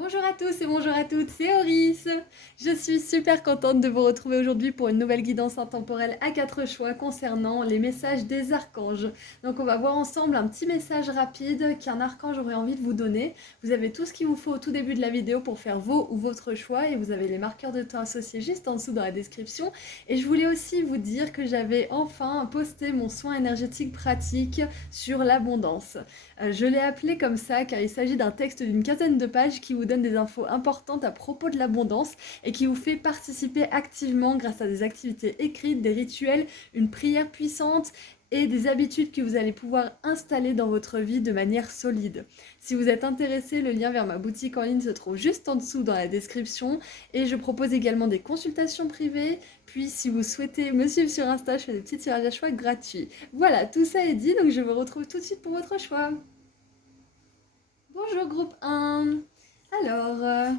Bonjour à tous et bonjour à toutes, c'est Auris. Je suis super contente de vous retrouver aujourd'hui pour une nouvelle guidance intemporelle à 4 choix concernant les messages des archanges. Donc on va voir ensemble un petit message rapide qu'un archange aurait envie de vous donner. Vous avez tout ce qu'il vous faut au tout début de la vidéo pour faire vos ou votre choix et vous avez les marqueurs de temps associés juste en dessous dans la description. Et je voulais aussi vous dire que j'avais enfin posté mon soin énergétique pratique sur l'abondance. Je l'ai appelé comme ça car il s'agit d'un texte d'une quinzaine de pages qui vous donne des infos importantes à propos de l'abondance et qui vous fait participer activement grâce à des activités écrites, des rituels, une prière puissante et des habitudes que vous allez pouvoir installer dans votre vie de manière solide. Si vous êtes intéressé, le lien vers ma boutique en ligne se trouve juste en dessous dans la description et je propose également des consultations privées. Puis si vous souhaitez me suivre sur Insta, je fais des petits tirages à choix gratuits. Voilà, tout ça est dit, donc je vous retrouve tout de suite pour votre choix. Bonjour groupe 1. Alors,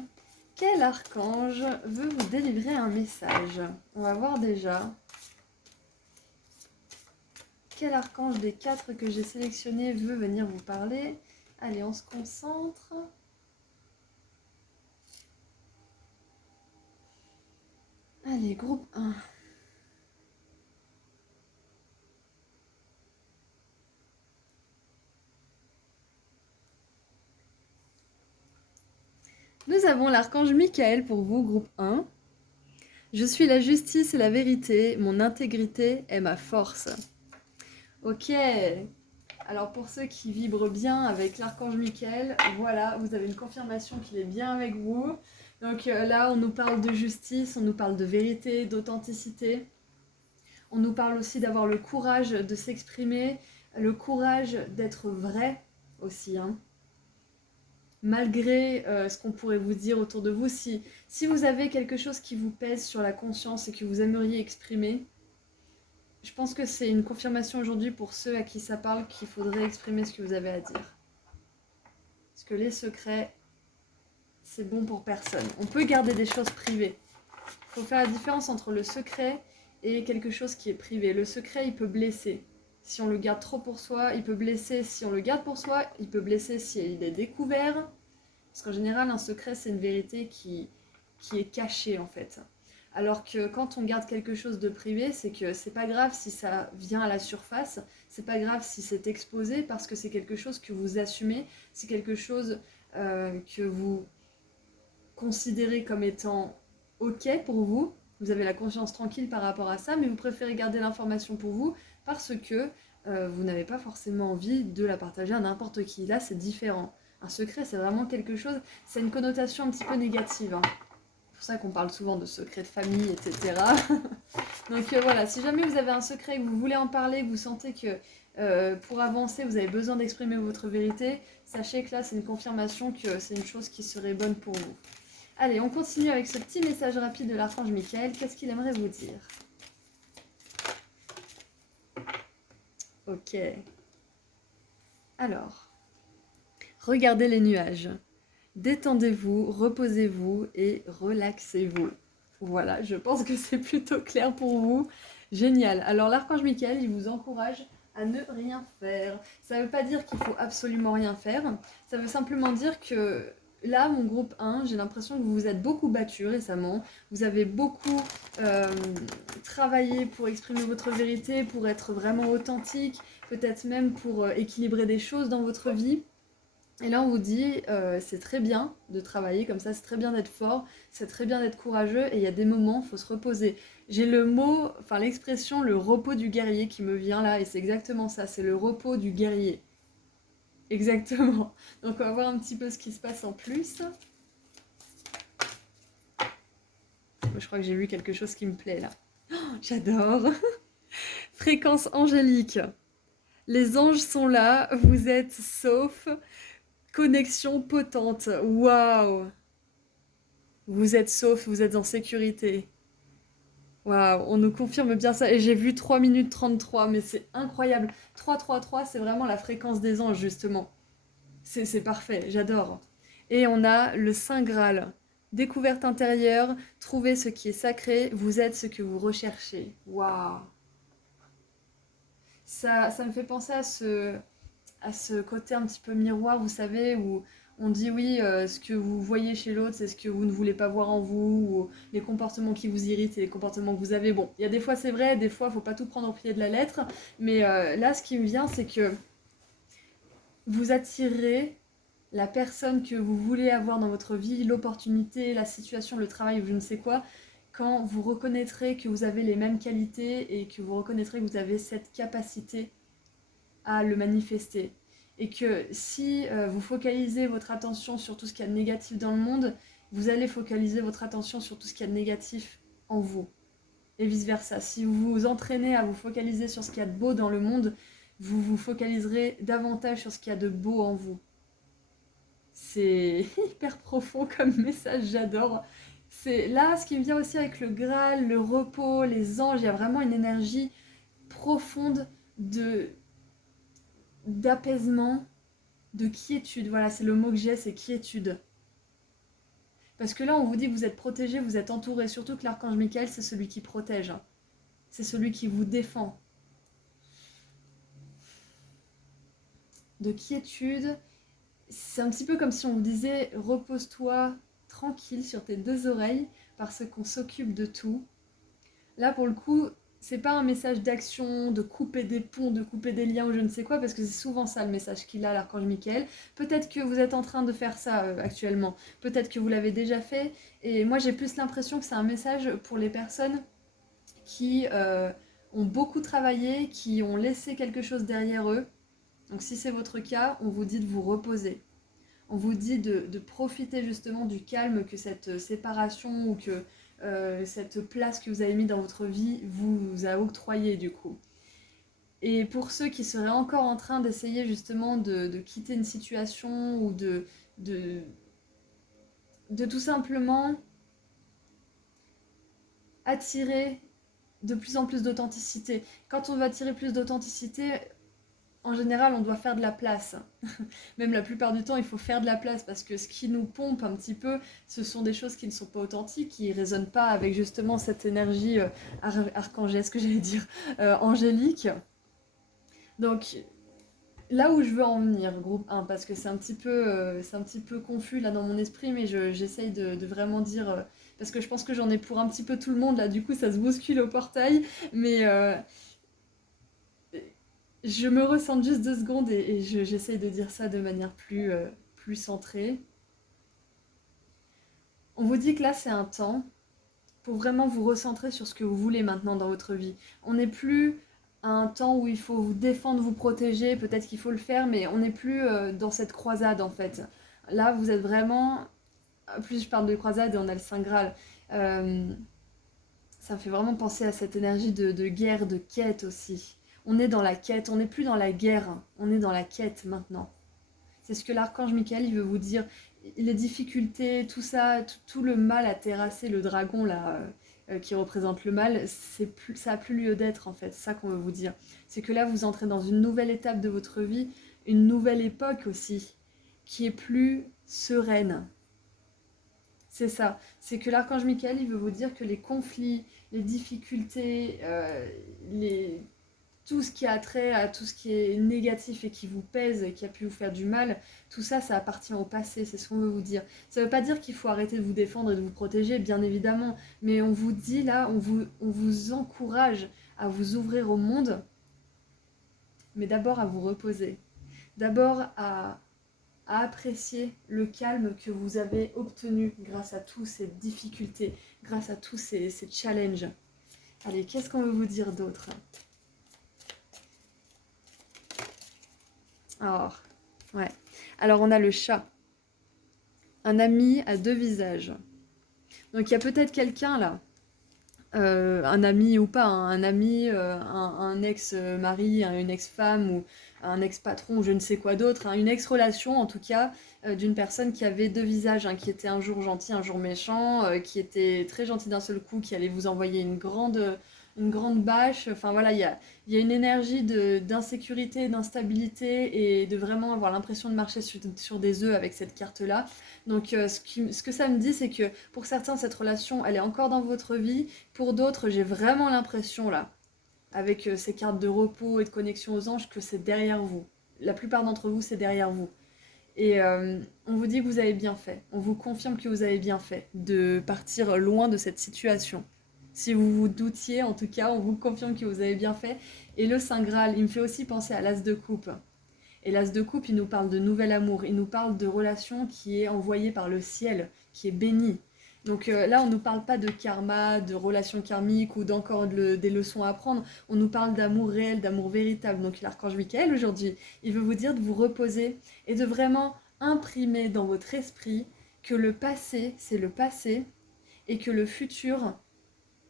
quel archange veut vous délivrer un message? On va voir déjà. Quel archange des 4 que j'ai sélectionnés veut venir vous parler? Allez, on se concentre. Allez, groupe 1. Nous avons l'archange Michael pour vous, groupe 1. Je suis la justice et la vérité, mon intégrité est ma force. Ok. Alors pour ceux qui vibrent bien avec l'archange Michael, voilà, vous avez une confirmation qu'il est bien avec vous. Donc là, on nous parle de justice, on nous parle de vérité, d'authenticité. On nous parle aussi d'avoir le courage de s'exprimer, le courage d'être vrai aussi, hein. Malgré ce qu'on pourrait vous dire autour de vous, si vous avez quelque chose qui vous pèse sur la conscience et que vous aimeriez exprimer, je pense que c'est une confirmation aujourd'hui pour ceux à qui ça parle qu'il faudrait exprimer ce que vous avez à dire. Parce que les secrets, c'est bon pour personne. On peut garder des choses privées. Il faut faire la différence entre le secret et quelque chose qui est privé. Le secret, il peut blesser. Si on le garde trop pour soi, il peut blesser. Si on le garde pour soi, il peut blesser si il est découvert. Parce qu'en général, un secret, c'est une vérité qui est cachée, en fait. Alors que quand on garde quelque chose de privé, c'est que c'est pas grave si ça vient à la surface, c'est pas grave si c'est exposé, parce que c'est quelque chose que vous assumez, c'est quelque chose que vous considérez comme étant ok pour vous. Vous avez la conscience tranquille par rapport à ça, mais vous préférez garder l'information pour vous parce que vous n'avez pas forcément envie de la partager à n'importe qui. Là, c'est différent. Un secret, c'est vraiment quelque chose, c'est une connotation un petit peu négative, hein. C'est pour ça qu'on parle souvent de secrets de famille, etc. Donc voilà, si jamais vous avez un secret, que vous voulez en parler, que vous sentez que pour avancer, vous avez besoin d'exprimer votre vérité, sachez que là, c'est une confirmation que c'est une chose qui serait bonne pour vous. Allez, on continue avec ce petit message rapide de l'archange Michael. Qu'est-ce qu'il aimerait vous dire? Ok. Alors, regardez les nuages. Détendez-vous, reposez-vous et relaxez-vous. Voilà, je pense que c'est plutôt clair pour vous. Génial. Alors l'archange Michael, il vous encourage à ne rien faire. Ça ne veut pas dire qu'il faut absolument rien faire. Ça veut simplement dire que là, mon groupe 1, j'ai l'impression que vous vous êtes beaucoup battu récemment. Vous avez beaucoup travaillé pour exprimer votre vérité, pour être vraiment authentique, peut-être même pour équilibrer des choses dans votre vie. Et là, on vous dit, c'est très bien de travailler comme ça, c'est très bien d'être fort, c'est très bien d'être courageux, et il y a des moments, il faut se reposer. J'ai le mot, enfin l'expression, le repos du guerrier qui me vient là, et c'est exactement ça, c'est le repos du guerrier. Exactement. Donc on va voir un petit peu ce qui se passe en plus. Je crois que j'ai lu quelque chose qui me plaît là. Oh, j'adore. Fréquence angélique. Les anges sont là, vous êtes sauf. Connexion potente. Waouh. Vous êtes sauf, vous êtes en sécurité. Waouh, on nous confirme bien ça. Et j'ai vu 3 minutes 33, mais c'est incroyable. 333, c'est vraiment la fréquence des anges, justement. C'est parfait, j'adore. Et on a le Saint Graal. Découverte intérieure, trouvez ce qui est sacré, vous êtes ce que vous recherchez. Waouh. Ça me fait penser à ce côté un petit peu miroir, vous savez, où On dit oui, ce que vous voyez chez l'autre, c'est ce que vous ne voulez pas voir en vous, ou les comportements qui vous irritent, c'est les comportements que vous avez. Bon, il y a des fois c'est vrai, des fois faut pas tout prendre au pied de la lettre, mais là ce qui me vient c'est que vous attirez la personne que vous voulez avoir dans votre vie, l'opportunité, la situation, le travail ou je ne sais quoi, quand vous reconnaîtrez que vous avez les mêmes qualités et que vous reconnaîtrez que vous avez cette capacité à le manifester. Et que si vous focalisez votre attention sur tout ce qu'il y a de négatif dans le monde, vous allez focaliser votre attention sur tout ce qu'il y a de négatif en vous. Et vice-versa. Si vous vous entraînez à vous focaliser sur ce qu'il y a de beau dans le monde, vous vous focaliserez davantage sur ce qu'il y a de beau en vous. C'est hyper profond comme message, j'adore. C'est là ce qui me vient aussi avec le Graal, le repos, les anges, il y a vraiment une énergie profonde d'apaisement, de quiétude. Voilà, c'est le mot que j'ai, c'est quiétude. Parce que là, on vous dit que vous êtes protégé, vous êtes entouré. Surtout que l'archange Michael, c'est celui qui protège. C'est celui qui vous défend. De quiétude, c'est un petit peu comme si on vous disait repose-toi tranquille sur tes deux oreilles parce qu'on s'occupe de tout. Là, pour le coup, c'est pas un message d'action, de couper des ponts, de couper des liens ou je ne sais quoi, parce que c'est souvent ça le message qu'il a, l'archange Michael. Peut-être que vous êtes en train de faire ça actuellement, peut-être que vous l'avez déjà fait, et moi j'ai plus l'impression que c'est un message pour les personnes qui ont beaucoup travaillé, qui ont laissé quelque chose derrière eux. Donc si c'est votre cas, on vous dit de vous reposer. On vous dit de profiter justement du calme que cette séparation ou que cette place que vous avez mis dans votre vie vous a octroyé du coup. Et pour ceux qui seraient encore en train d'essayer justement de quitter une situation ou de tout simplement attirer de plus en plus d'authenticité. Quand on veut attirer plus d'authenticité, en général, on doit faire de la place. Même la plupart du temps, il faut faire de la place parce que ce qui nous pompe un petit peu, ce sont des choses qui ne sont pas authentiques, qui ne résonnent pas avec justement cette énergie archangesque, j'allais dire, angélique. Donc, là où je veux en venir, groupe 1, parce que c'est un petit peu confus là dans mon esprit, mais j'essaye de vraiment dire... parce que je pense que j'en ai pour un petit peu tout le monde, là, du coup, ça se bouscule au portail, mais... je me ressens juste 2 secondes et j'essaye de dire ça de manière plus centrée. On vous dit que là, c'est un temps pour vraiment vous recentrer sur ce que vous voulez maintenant dans votre vie. On n'est plus à un temps où il faut vous défendre, vous protéger, peut-être qu'il faut le faire, mais on n'est plus dans cette croisade en fait. Là, vous êtes vraiment... Plus je parle de croisade et on a le Saint Graal. Ça me fait vraiment penser à cette énergie de guerre, de quête aussi. On est dans la quête, on n'est plus dans la guerre, on est dans la quête maintenant. C'est ce que l'archange Michael il veut vous dire. Les difficultés, tout ça, tout le mal à terrasser, le dragon là, qui représente le mal, ça n'a plus lieu d'être en fait. C'est ça qu'on veut vous dire. C'est que là vous entrez dans une nouvelle étape de votre vie, une nouvelle époque aussi, qui est plus sereine. C'est ça. C'est que l'archange Michael il veut vous dire que les conflits, les difficultés, tout ce qui a trait à tout ce qui est négatif et qui vous pèse et qui a pu vous faire du mal, tout ça, ça appartient au passé, c'est ce qu'on veut vous dire. Ça ne veut pas dire qu'il faut arrêter de vous défendre et de vous protéger, bien évidemment, mais on vous dit là, on vous encourage à vous ouvrir au monde, mais d'abord à vous reposer, d'abord à apprécier le calme que vous avez obtenu grâce à toutes ces difficultés, grâce à tous ces challenges. Allez, qu'est-ce qu'on veut vous dire d'autre ? Alors, ouais. Alors on a le chat. Un ami à 2 visages. Donc il y a peut-être quelqu'un là, un ami ou pas, hein, un ami, un ex-mari, une ex-femme ou un ex-patron ou je ne sais quoi d'autre, hein, une ex-relation en tout cas, d'une personne qui avait 2 visages, hein, qui était un jour gentil, un jour méchant, qui était très gentil d'un seul coup, qui allait vous envoyer une grande bâche. Enfin voilà, il y a une énergie d'insécurité, d'instabilité et de vraiment avoir l'impression de marcher sur des œufs avec cette carte-là. Donc ce que ça me dit, c'est que pour certains, cette relation, elle est encore dans votre vie. Pour d'autres, j'ai vraiment l'impression là, avec ces cartes de repos et de connexion aux anges, que c'est derrière vous. La plupart d'entre vous, c'est derrière vous. Et on vous dit que vous avez bien fait. On vous confirme que vous avez bien fait de partir loin de cette situation. Si vous vous doutiez, en tout cas, on vous confirme que vous avez bien fait. Et le Saint Graal, il me fait aussi penser à l'As de coupe. Et l'As de coupe, il nous parle de nouvel amour. Il nous parle de relation qui est envoyée par le ciel, qui est bénie. Donc là, on ne nous parle pas de karma, de relations karmiques ou d'encore des leçons à apprendre. On nous parle d'amour réel, d'amour véritable. Donc l'archange Michael, aujourd'hui, il veut vous dire de vous reposer et de vraiment imprimer dans votre esprit que le passé, c'est le passé et que le futur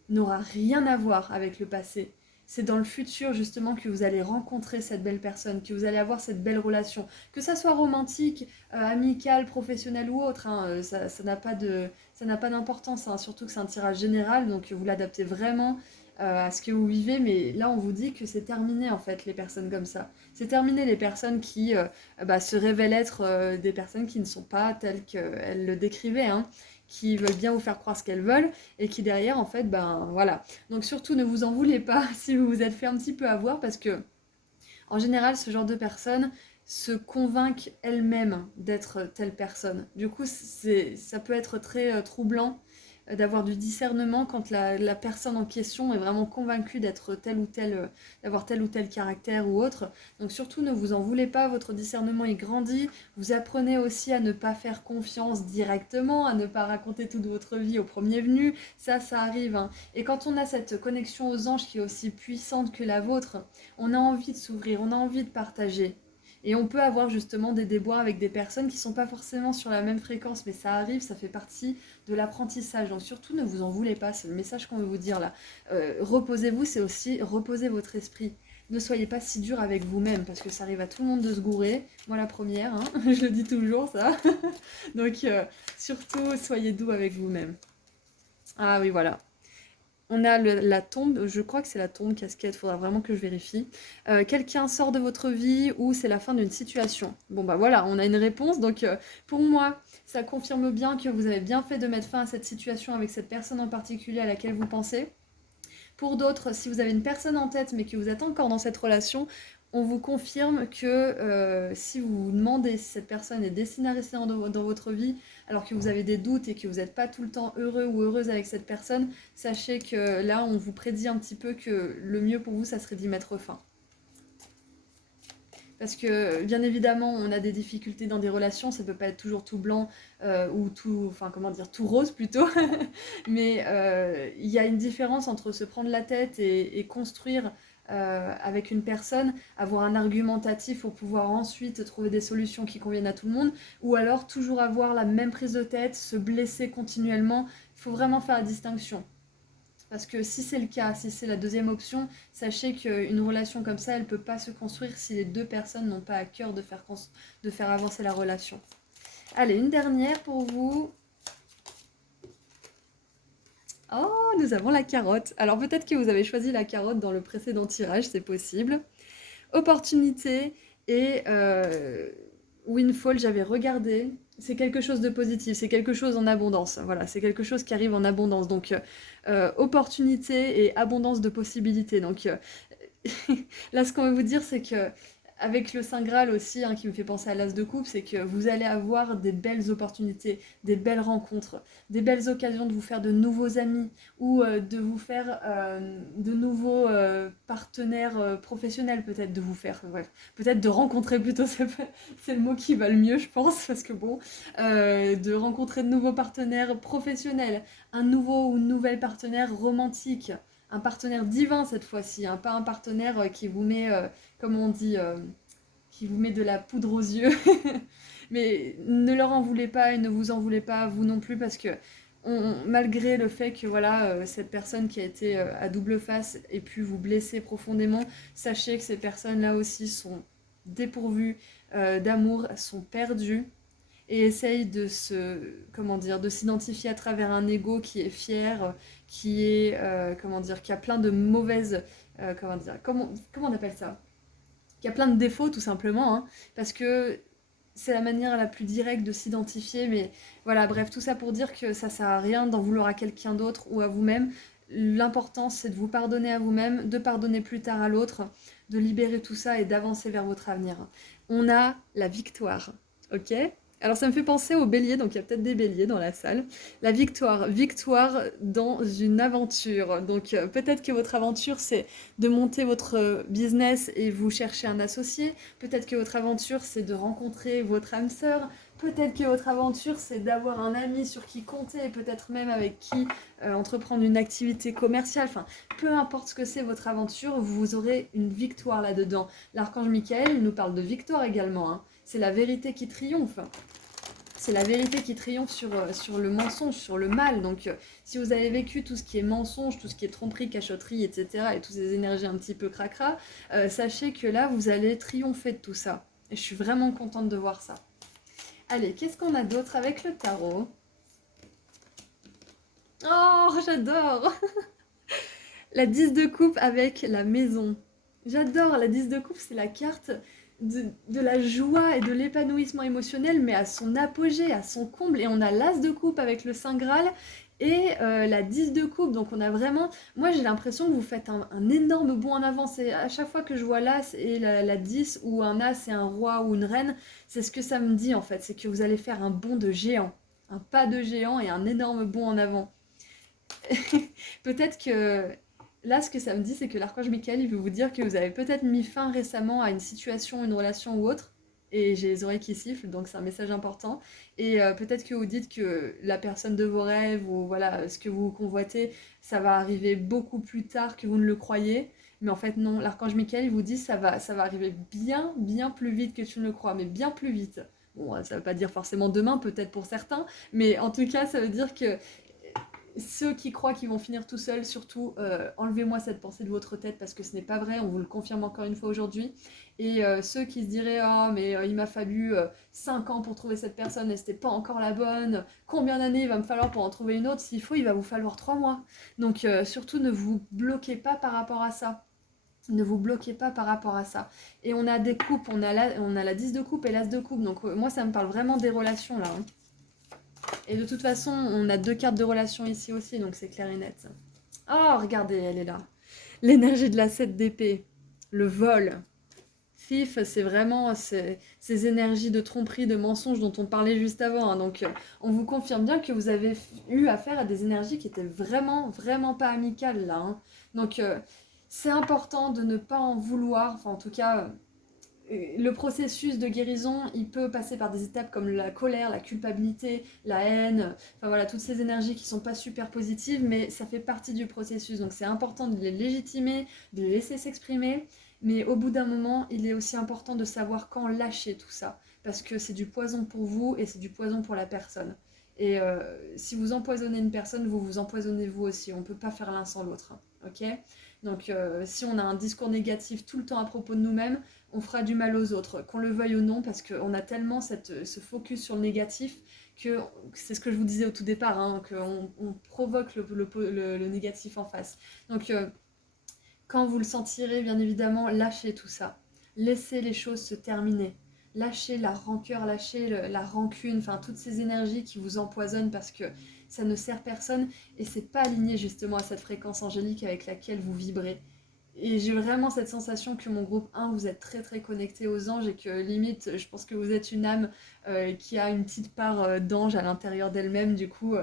n'aura rien à voir avec le passé. C'est dans le futur justement que vous allez rencontrer cette belle personne, que vous allez avoir cette belle relation. Que ça soit romantique, amicale, professionnelle ou autre, hein, ça n'a pas d'importance, hein, surtout que c'est un tirage général, donc vous l'adaptez vraiment à ce que vous vivez, mais là on vous dit que c'est terminé en fait les personnes comme ça. C'est terminé les personnes qui se révèlent être des personnes qui ne sont pas telles qu'elles le décrivaient, hein, qui veulent bien vous faire croire ce qu'elles veulent et qui derrière en fait voilà. Donc surtout ne vous en voulez pas si vous vous êtes fait un petit peu avoir parce que en général ce genre de personnes se convainquent elles-mêmes d'être telle personne. Du coup ça peut être très troublant d'avoir du discernement quand la personne en question est vraiment convaincue d'être tel ou tel, d'avoir tel ou tel caractère ou autre. Donc surtout ne vous en voulez pas, votre discernement est grandi. Vous apprenez aussi à ne pas faire confiance directement, à ne pas raconter toute votre vie au premier venu. Ça arrive, hein. Et quand on a cette connexion aux anges qui est aussi puissante que la vôtre, on a envie de s'ouvrir, on a envie de partager. Et on peut avoir justement des déboires avec des personnes qui ne sont pas forcément sur la même fréquence, mais ça arrive, ça fait partie de l'apprentissage. Donc surtout ne vous en voulez pas, c'est le message qu'on veut vous dire là. Reposez-vous, c'est aussi reposer votre esprit. Ne soyez pas si dur avec vous-même, parce que ça arrive à tout le monde de se gourer. Moi la première, hein, je le dis toujours ça. Donc surtout, soyez doux avec vous-même. Ah oui, voilà. On a la tombe, je crois que c'est la tombe casquette, faudra vraiment que je vérifie. Quelqu'un sort de votre vie ou c'est la fin d'une situation. Bon bah voilà, on a une réponse. Donc pour moi, ça confirme bien que vous avez bien fait de mettre fin à cette situation avec cette personne en particulier à laquelle vous pensez. Pour d'autres, si vous avez une personne en tête mais que vous êtes encore dans cette relation, on vous confirme que si vous vous demandez si cette personne est destinée à rester dans votre vie, alors que vous avez des doutes et que vous n'êtes pas tout le temps heureux ou heureuse avec cette personne, sachez que là, on vous prédit un petit peu que le mieux pour vous, ça serait d'y mettre fin. Parce que bien évidemment, on a des difficultés dans des relations, ça peut pas être toujours tout blanc ou tout, enfin comment dire, tout rose plutôt. Mais il y a une différence entre se prendre la tête et construire avec une personne, avoir un argumentatif pour pouvoir ensuite trouver des solutions qui conviennent à tout le monde, ou alors toujours avoir la même prise de tête, se blesser continuellement. Il faut vraiment faire la distinction. Parce que si c'est le cas, si c'est la deuxième option, sachez qu'une relation comme ça, elle ne peut pas se construire si les deux personnes n'ont pas à cœur de faire avancer la relation. Allez, une dernière pour vous. Oh, nous avons la carotte. Alors peut-être que vous avez choisi la carotte dans le précédent tirage, c'est possible. Opportunité et windfall, j'avais regardé. C'est quelque chose de positif, c'est quelque chose en abondance. Voilà, c'est quelque chose qui arrive en abondance. Donc, opportunité et abondance de possibilités. Donc, là, ce qu'on veut vous dire, c'est que avec le Saint Graal aussi, hein, qui me fait penser à l'As de coupe, c'est que vous allez avoir des belles opportunités, des belles rencontres, des belles occasions de vous faire de nouveaux amis ou de vous faire de nouveaux partenaires professionnels, peut-être de vous faire, bref, peut-être de rencontrer plutôt, c'est le mot qui va le mieux, je pense, parce que bon, de rencontrer de nouveaux partenaires professionnels, un nouveau ou une nouvelle partenaire romantique, un partenaire divin cette fois-ci, hein, pas un partenaire qui vous met, comme on dit, qui vous met de la poudre aux yeux. Mais ne leur en voulez pas et ne vous en voulez pas, vous non plus, parce que malgré le fait que voilà, cette personne qui a été à double face ait pu vous blesser profondément, sachez que ces personnes-là aussi sont dépourvues d'amour, sont perdues et essaye comment dire, de s'identifier à travers un ego qui est fier, qui est, comment dire, qui a plein de mauvaises, comment dire, comment on appelle ça? Qui a plein de défauts tout simplement, hein, parce que c'est la manière la plus directe de s'identifier, mais voilà, bref, tout ça pour dire que ça sert à rien d'en vouloir à quelqu'un d'autre ou à vous-même. L'important, c'est de vous pardonner à vous-même, de pardonner plus tard à l'autre, de libérer tout ça et d'avancer vers votre avenir. On a la victoire. Ok. Alors ça me fait penser aux béliers, donc il y a peut-être des béliers dans la salle. La victoire, victoire dans une aventure. Donc peut-être que votre aventure c'est de monter votre business et vous cherchez un associé. Peut-être que votre aventure c'est de rencontrer votre âme sœur. Peut-être que votre aventure c'est d'avoir un ami sur qui compter, peut-être même avec qui entreprendre une activité commerciale. Enfin, peu importe ce que c'est votre aventure, vous aurez une victoire là-dedans. L'archange Michael, il nous parle de victoire également, hein. C'est la vérité qui triomphe. C'est la vérité qui triomphe sur le mensonge, sur le mal. Donc, si vous avez vécu tout ce qui est mensonge, tout ce qui est tromperie, cachotterie, etc., et toutes ces énergies un petit peu cracra, sachez que là, vous allez triompher de tout ça. Et je suis vraiment contente de voir ça. Allez, qu'est-ce qu'on a d'autre avec le tarot? Oh, j'adore. La 10 de coupe avec la maison. J'adore, la 10 de coupe, c'est la carte de la joie et de l'épanouissement émotionnel, mais à son apogée, à son comble. Et on a l'as de coupe avec le Saint Graal et la 10 de coupe. Donc on a vraiment... Moi j'ai l'impression que vous faites un énorme bond en avant. C'est à chaque fois que je vois l'as et la 10 ou un as et un roi ou une reine, c'est ce que ça me dit en fait. C'est que vous allez faire un bond de géant. Un pas de géant et un énorme bond en avant. Peut-être que là, ce que ça me dit, c'est que l'archange Michael, il veut vous dire que vous avez peut-être mis fin récemment à une situation, une relation ou autre. Et j'ai les oreilles qui sifflent, donc c'est un message important. Et peut-être que vous dites que la personne de vos rêves ou voilà, ce que vous convoitez, ça va arriver beaucoup plus tard que vous ne le croyez. Mais en fait, non, l'archange Michael, il vous dit ça va arriver bien, bien plus vite que tu ne le crois, mais bien plus vite. Bon, ça ne veut pas dire forcément demain, peut-être pour certains, mais en tout cas, ça veut dire que ceux qui croient qu'ils vont finir tout seuls, surtout, enlevez-moi cette pensée de votre tête parce que ce n'est pas vrai, on vous le confirme encore une fois aujourd'hui. Et ceux qui se diraient «Ah, mais il m'a fallu 5 ans pour trouver cette personne et c'était pas encore la bonne, combien d'années il va me falloir pour en trouver une autre? S'il faut, il va vous falloir 3 mois». Donc surtout, ne vous bloquez pas par rapport à ça. Ne vous bloquez pas par rapport à ça. Et on a des coupes, on a la 10 de coupe et l'as de coupe. Donc moi, ça me parle vraiment des relations là, hein. Et de toute façon, on a 2 cartes de relation ici aussi, donc c'est clair et net. Oh, regardez, elle est là. L'énergie de la 7 d'épée. Le vol. Fif, c'est vraiment ces énergies de tromperie, de mensonge dont on parlait juste avant, hein. Donc, on vous confirme bien que vous avez eu affaire à des énergies qui étaient vraiment, vraiment pas amicales, là, hein. Donc, c'est important de ne pas en vouloir. Enfin, en tout cas, le processus de guérison, il peut passer par des étapes comme la colère, la culpabilité, la haine, enfin voilà, toutes ces énergies qui sont pas super positives, mais ça fait partie du processus. Donc c'est important de les légitimer, de les laisser s'exprimer, mais au bout d'un moment, il est aussi important de savoir quand lâcher tout ça, parce que c'est du poison pour vous et c'est du poison pour la personne. Et si vous empoisonnez une personne, vous vous empoisonnez vous aussi. On ne peut pas faire l'un sans l'autre, ok? Donc si on a un discours négatif tout le temps à propos de nous-mêmes, on fera du mal aux autres, qu'on le veuille ou non, parce qu'on a tellement ce focus sur le négatif que c'est ce que je vous disais au tout départ, hein, qu'on provoque le négatif en face. Donc, quand vous le sentirez, bien évidemment, lâchez tout ça. Laissez les choses se terminer. Lâchez la rancœur, lâchez la rancune, enfin toutes ces énergies qui vous empoisonnent parce que ça ne sert personne et c'est pas aligné justement à cette fréquence angélique avec laquelle vous vibrez. Et j'ai vraiment cette sensation que mon groupe 1, vous êtes très très connecté aux anges et que limite, je pense que vous êtes une âme qui a une petite part d'ange à l'intérieur d'elle-même. Du coup,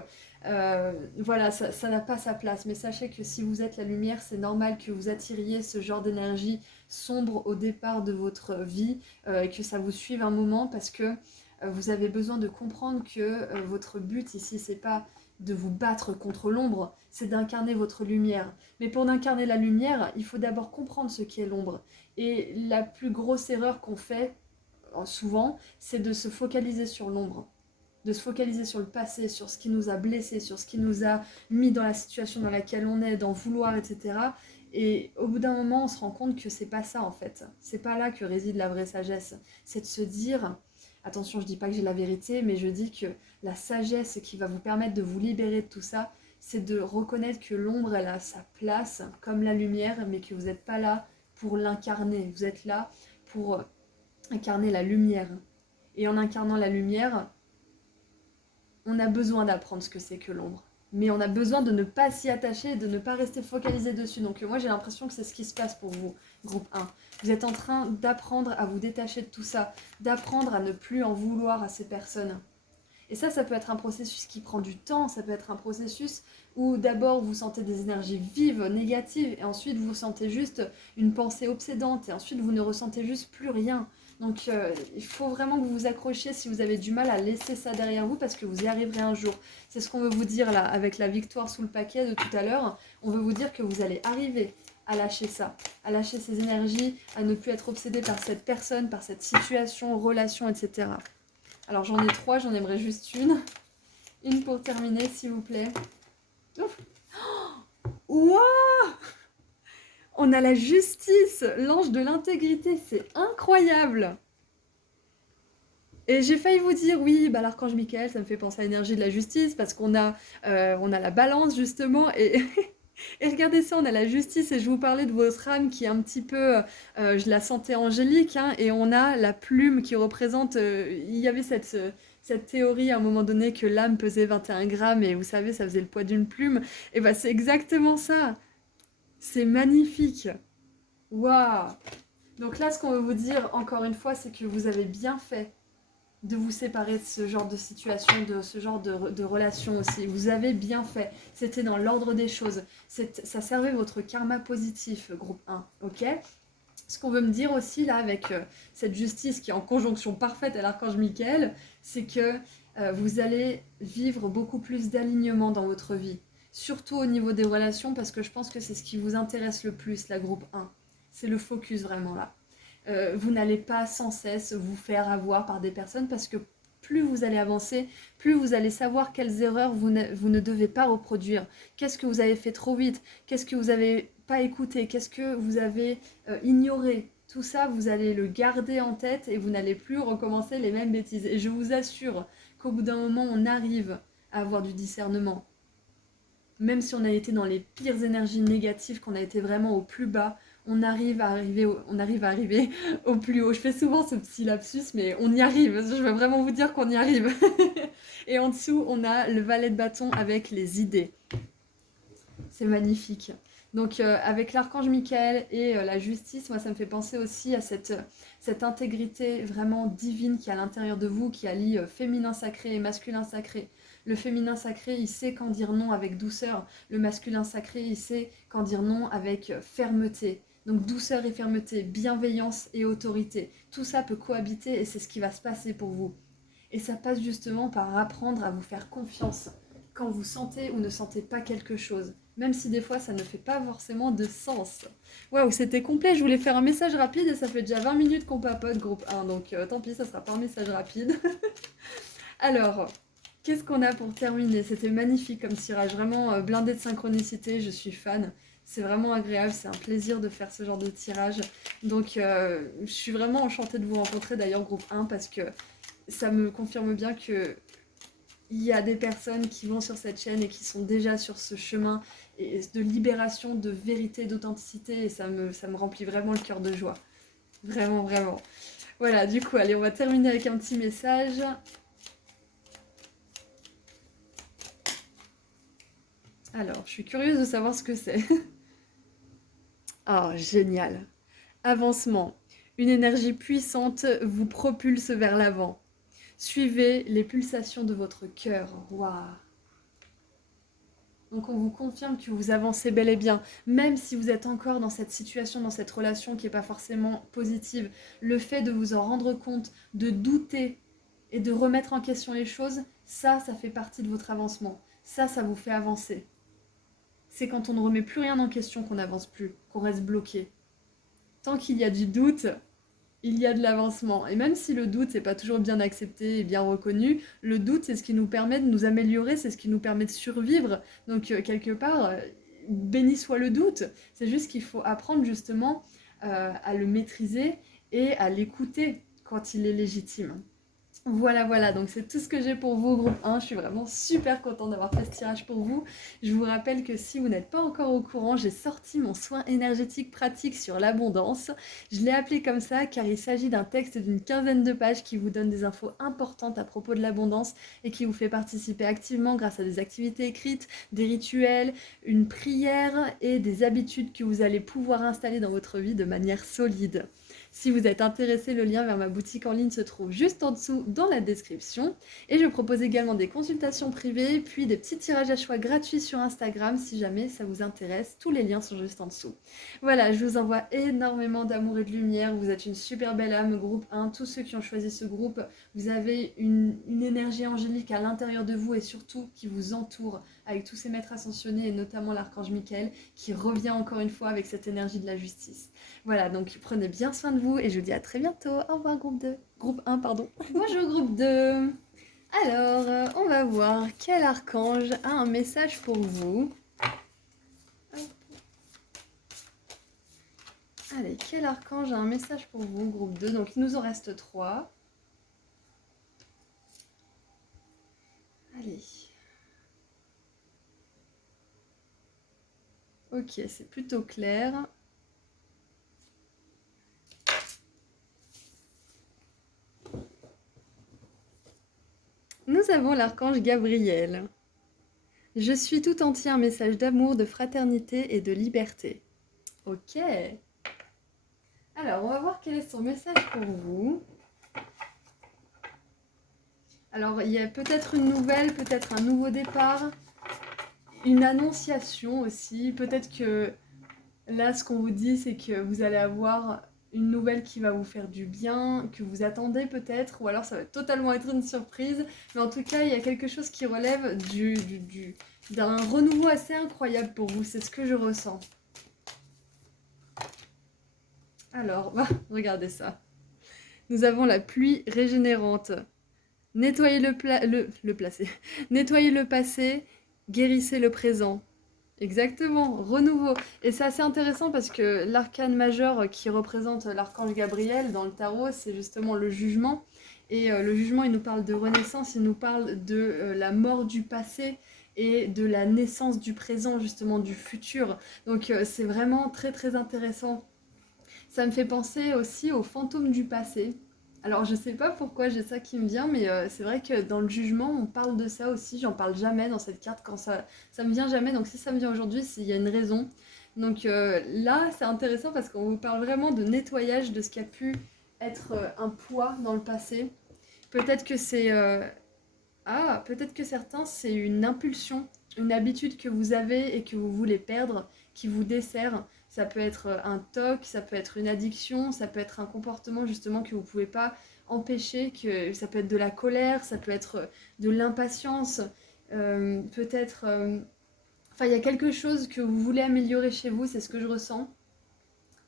voilà, ça n'a pas sa place. Mais sachez que si vous êtes la lumière, c'est normal que vous attiriez ce genre d'énergie sombre au départ de votre vie et que ça vous suive un moment parce que vous avez besoin de comprendre que votre but ici, c'est pas de vous battre contre l'ombre, c'est d'incarner votre lumière. Mais pour incarner la lumière, il faut d'abord comprendre ce qu'est l'ombre. Et la plus grosse erreur qu'on fait, souvent, c'est de se focaliser sur l'ombre. De se focaliser sur le passé, sur ce qui nous a blessés, sur ce qui nous a mis dans la situation dans laquelle on est, d'en vouloir, etc. Et au bout d'un moment, on se rend compte que c'est pas ça en fait. C'est pas là que réside la vraie sagesse. C'est de se dire, attention, je dis pas que j'ai la vérité, mais je dis que la sagesse qui va vous permettre de vous libérer de tout ça, c'est de reconnaître que l'ombre, elle a sa place comme la lumière, mais que vous n'êtes pas là pour l'incarner. Vous êtes là pour incarner la lumière. Et en incarnant la lumière, on a besoin d'apprendre ce que c'est que l'ombre. Mais on a besoin de ne pas s'y attacher, de ne pas rester focalisé dessus. Donc moi j'ai l'impression que c'est ce qui se passe pour vous, groupe 1. Vous êtes en train d'apprendre à vous détacher de tout ça, d'apprendre à ne plus en vouloir à ces personnes. Et ça peut être un processus qui prend du temps, ça peut être un processus où d'abord vous sentez des énergies vives, négatives, et ensuite vous sentez juste une pensée obsédante, et ensuite vous ne ressentez juste plus rien. Donc il faut vraiment que vous vous accrochiez si vous avez du mal à laisser ça derrière vous, parce que vous y arriverez un jour. C'est ce qu'on veut vous dire là, avec la victoire sous le paquet de tout à l'heure. On veut vous dire que vous allez arriver à lâcher ça, à lâcher ces énergies, à ne plus être obsédé par cette personne, par cette situation, relation, etc. Alors j'en ai 3, j'en aimerais juste une. Une pour terminer, s'il vous plaît. Ouf. Wow, on a la justice, l'ange de l'intégrité, c'est incroyable. Et j'ai failli vous dire, oui, bah, l'archange Michael, ça me fait penser à l'énergie de la justice, parce on a la balance, justement, et, et regardez ça, on a la justice, et je vous parlais de votre âme qui est un petit peu, je la sentais angélique, hein, et on a la plume qui représente, il y avait cette théorie à un moment donné que l'âme pesait 21 grammes, et vous savez, ça faisait le poids d'une plume, et bah c'est exactement ça, c'est magnifique, waouh. Donc là, ce qu'on veut vous dire, encore une fois, c'est que vous avez bien fait de vous séparer de ce genre de situation, de ce genre de relation aussi. Vous avez bien fait. C'était dans l'ordre des choses. Ça servait votre karma positif, groupe 1. Ok ? Ce qu'on veut me dire aussi, là, avec cette justice qui est en conjonction parfaite à l'archange Michael, c'est que vous allez vivre beaucoup plus d'alignement dans votre vie. Surtout au niveau des relations, parce que je pense que c'est ce qui vous intéresse le plus, la groupe 1. C'est le focus vraiment là. Vous n'allez pas sans cesse vous faire avoir par des personnes parce que plus vous allez avancer, plus vous allez savoir quelles erreurs vous ne devez pas reproduire. Qu'est-ce que vous avez fait trop vite? Qu'est-ce que vous n'avez pas écouté? Qu'est-ce que vous avez ignoré? Tout ça, vous allez le garder en tête et vous n'allez plus recommencer les mêmes bêtises. Et je vous assure qu'au bout d'un moment, on arrive à avoir du discernement. Même si on a été dans les pires énergies négatives, qu'on a été vraiment au plus bas, on arrive à arriver au plus haut. Je fais souvent ce petit lapsus, mais on y arrive. Je veux vraiment vous dire qu'on y arrive. Et en dessous, on a le valet de bâton avec les idées. C'est magnifique. Donc avec l'archange Michael et la justice, moi ça me fait penser aussi à cette intégrité vraiment divine qui est à l'intérieur de vous, qui allie féminin sacré et masculin sacré. Le féminin sacré, il sait quand dire non avec douceur. Le masculin sacré, il sait quand dire non avec fermeté. Donc douceur et fermeté, bienveillance et autorité. Tout ça peut cohabiter et c'est ce qui va se passer pour vous. Et ça passe justement par apprendre à vous faire confiance quand vous sentez ou ne sentez pas quelque chose. Même si des fois ça ne fait pas forcément de sens. Waouh, c'était complet, je voulais faire un message rapide et ça fait déjà 20 minutes qu'on papote, groupe 1, donc tant pis, ça sera pas un message rapide. Alors, qu'est-ce qu'on a pour terminer? C'était magnifique comme tirage, vraiment blindé de synchronicité, je suis fan. C'est vraiment agréable, c'est un plaisir de faire ce genre de tirage. Donc je suis vraiment enchantée de vous rencontrer d'ailleurs, groupe 1, parce que ça me confirme bien que il y a des personnes qui vont sur cette chaîne et qui sont déjà sur ce chemin de libération, de vérité, d'authenticité, et ça me remplit vraiment le cœur de joie. Vraiment, vraiment. Voilà, du coup, allez, on va terminer avec un petit message. Alors, je suis curieuse de savoir ce que c'est. Oh, génial. Avancement. Une énergie puissante vous propulse vers l'avant. Suivez les pulsations de votre cœur. Waouh. Donc on vous confirme que vous avancez bel et bien, même si vous êtes encore dans cette situation, dans cette relation qui n'est pas forcément positive. Le fait de vous en rendre compte, de douter et de remettre en question les choses, ça fait partie de votre avancement. Ça vous fait avancer. C'est quand on ne remet plus rien en question qu'on n'avance plus, qu'on reste bloqué. Tant qu'il y a du doute, il y a de l'avancement. Et même si le doute n'est pas toujours bien accepté et bien reconnu, le doute, c'est ce qui nous permet de nous améliorer, c'est ce qui nous permet de survivre. Donc, quelque part, béni soit le doute. C'est juste qu'il faut apprendre justement à le maîtriser et à l'écouter quand il est légitime. Voilà, donc c'est tout ce que j'ai pour vous, groupe 1. Je suis vraiment super contente d'avoir fait ce tirage pour vous. Je vous rappelle que si vous n'êtes pas encore au courant, j'ai sorti mon soin énergétique pratique sur l'abondance. Je l'ai appelé comme ça car il s'agit d'un texte d'une quinzaine de pages qui vous donne des infos importantes à propos de l'abondance et qui vous fait participer activement grâce à des activités écrites, des rituels, une prière et des habitudes que vous allez pouvoir installer dans votre vie de manière solide. Si vous êtes intéressé, le lien vers ma boutique en ligne se trouve juste en dessous dans la description. Et je propose également des consultations privées, puis des petits tirages à choix gratuits sur Instagram si jamais ça vous intéresse. Tous les liens sont juste en dessous. Voilà, je vous envoie énormément d'amour et de lumière. Vous êtes une super belle âme, groupe 1. Tous ceux qui ont choisi ce groupe, vous avez une énergie angélique à l'intérieur de vous et surtout qui vous entoure avec tous ces maîtres ascensionnés et notamment l'archange Michael qui revient encore une fois avec cette énergie de la justice. Voilà, donc prenez bien soin de vous et je vous dis à très bientôt. Au revoir groupe 2. Groupe 1, pardon. Bonjour groupe 2. Alors, on va voir quel archange a un message pour vous. Allez, quel archange a un message pour vous, groupe 2. Donc il nous en reste 3. Allez. Ok, c'est plutôt clair. Nous avons l'archange Gabriel. Je suis tout entier un message d'amour, de fraternité et de liberté. Ok. Alors, on va voir quel est son message pour vous. Alors, il y a peut-être une nouvelle, peut-être un nouveau départ, une annonciation aussi. Peut-être que là, ce qu'on vous dit, c'est que vous allez avoir une nouvelle qui va vous faire du bien, que vous attendez peut-être, ou alors ça va totalement être une surprise. Mais en tout cas, il y a quelque chose qui relève d'un renouveau assez incroyable pour vous. C'est ce que je ressens. Alors, regardez ça. Nous avons la pluie régénérante. Nettoyez Nettoyez le passé, guérissez le présent. Exactement, renouveau. Et c'est assez intéressant parce que l'arcane majeur qui représente l'archange Gabriel dans le tarot, c'est justement le jugement. Et le jugement, il nous parle de renaissance, il nous parle de la mort du passé et de la naissance du présent, justement du futur. Donc c'est vraiment très très intéressant. Ça me fait penser aussi aux fantômes du passé. Alors je sais pas pourquoi j'ai ça qui me vient, mais c'est vrai que dans le jugement, on parle de ça aussi. J'en parle jamais dans cette carte quand ça me vient jamais. Donc si ça me vient aujourd'hui, il y a une raison. Donc là, c'est intéressant parce qu'on vous parle vraiment de nettoyage de ce qui a pu être un poids dans le passé. Peut-être que c'est peut-être que certains, c'est une impulsion, une habitude que vous avez et que vous voulez perdre, qui vous dessert. Ça peut être un TOC, ça peut être une addiction, ça peut être un comportement justement que vous ne pouvez pas empêcher, ça peut être de la colère, ça peut être de l'impatience, peut-être... Enfin, il y a quelque chose que vous voulez améliorer chez vous, c'est ce que je ressens,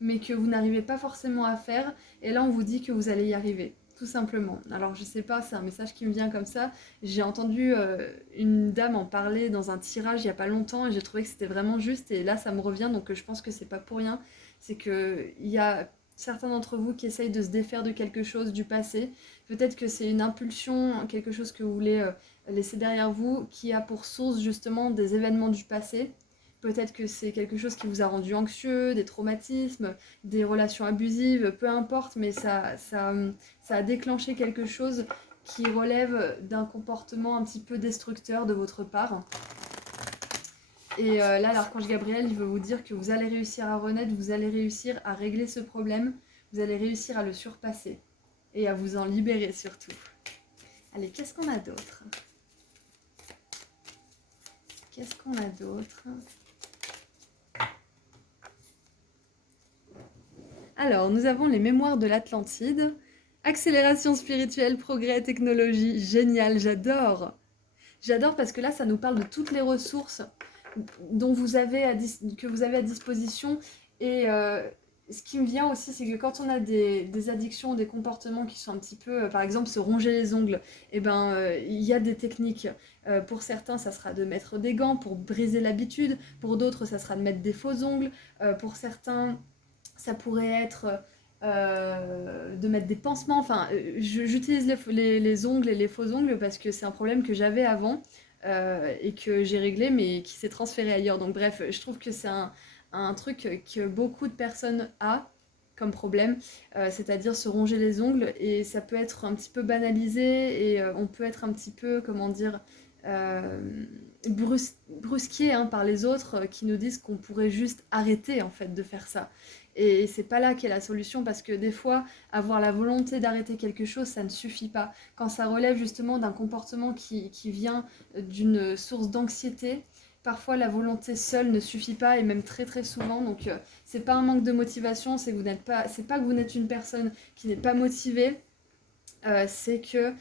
mais que vous n'arrivez pas forcément à faire, et là on vous dit que vous allez y arriver. Tout simplement. Alors je sais pas, c'est un message qui me vient comme ça. J'ai entendu une dame en parler dans un tirage il y a pas longtemps et j'ai trouvé que c'était vraiment juste et là ça me revient donc je pense que c'est pas pour rien. C'est que il y a certains d'entre vous qui essayent de se défaire de quelque chose du passé. Peut-être que c'est une impulsion, quelque chose que vous voulez laisser derrière vous qui a pour source justement des événements du passé. Peut-être que c'est quelque chose qui vous a rendu anxieux, des traumatismes, des relations abusives, peu importe, mais ça a déclenché quelque chose qui relève d'un comportement un petit peu destructeur de votre part. Et là, l'archange Gabriel, il veut vous dire que vous allez réussir à renaître, vous allez réussir à régler ce problème, vous allez réussir à le surpasser et à vous en libérer surtout. Allez, qu'est-ce qu'on a d'autre? Qu'est-ce qu'on a d'autre? Alors, nous avons les mémoires de l'Atlantide. Accélération spirituelle, progrès, technologie, génial, j'adore. J'adore parce que là, ça nous parle de toutes les ressources dont que vous avez à disposition. Et ce qui me vient aussi, c'est que quand on a des addictions, des comportements qui sont un petit peu, par exemple, se ronger les ongles, et ben, il y a des techniques. Pour certains, ça sera de mettre des gants pour briser l'habitude. Pour d'autres, ça sera de mettre des faux ongles. Pour certains, ça pourrait être de mettre des pansements. Enfin, j'utilise les ongles et les faux ongles parce que c'est un problème que j'avais avant et que j'ai réglé, mais qui s'est transféré ailleurs. Donc bref, je trouve que c'est un truc que beaucoup de personnes ont comme problème, c'est-à-dire se ronger les ongles, et ça peut être un petit peu banalisé, et on peut être un petit peu, comment dire, brusqué hein, par les autres qui nous disent qu'on pourrait juste arrêter en fait de faire ça. Et c'est pas là qu'est la solution, parce que des fois, avoir la volonté d'arrêter quelque chose, ça ne suffit pas. Quand ça relève justement d'un comportement qui vient d'une source d'anxiété, parfois la volonté seule ne suffit pas, et même très très souvent. Donc c'est pas un manque de motivation, c'est pas que vous n'êtes une personne qui n'est pas motivée, c'est que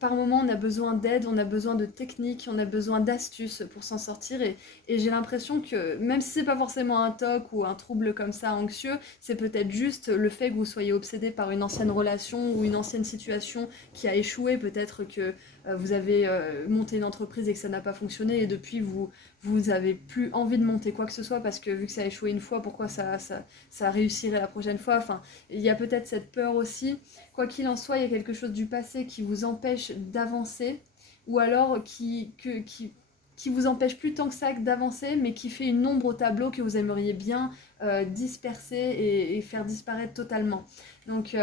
par moment, on a besoin d'aide, on a besoin de techniques, on a besoin d'astuces pour s'en sortir. Et j'ai l'impression que, même si c'est pas forcément un TOC ou un trouble comme ça anxieux, c'est peut-être juste le fait que vous soyez obsédé par une ancienne relation ou une ancienne situation qui a échoué. Peut-être que vous avez monté une entreprise et que ça n'a pas fonctionné, et depuis vous avez plus envie de monter quoi que ce soit parce que vu que ça a échoué une fois, pourquoi ça réussirait la prochaine fois. Enfin, il y a peut-être cette peur aussi. Quoi qu'il en soit, il y a quelque chose du passé qui vous empêche d'avancer, ou alors qui vous empêche plus tant que ça d'avancer, mais qui fait une ombre au tableau que vous aimeriez bien disperser et faire disparaître totalement. Donc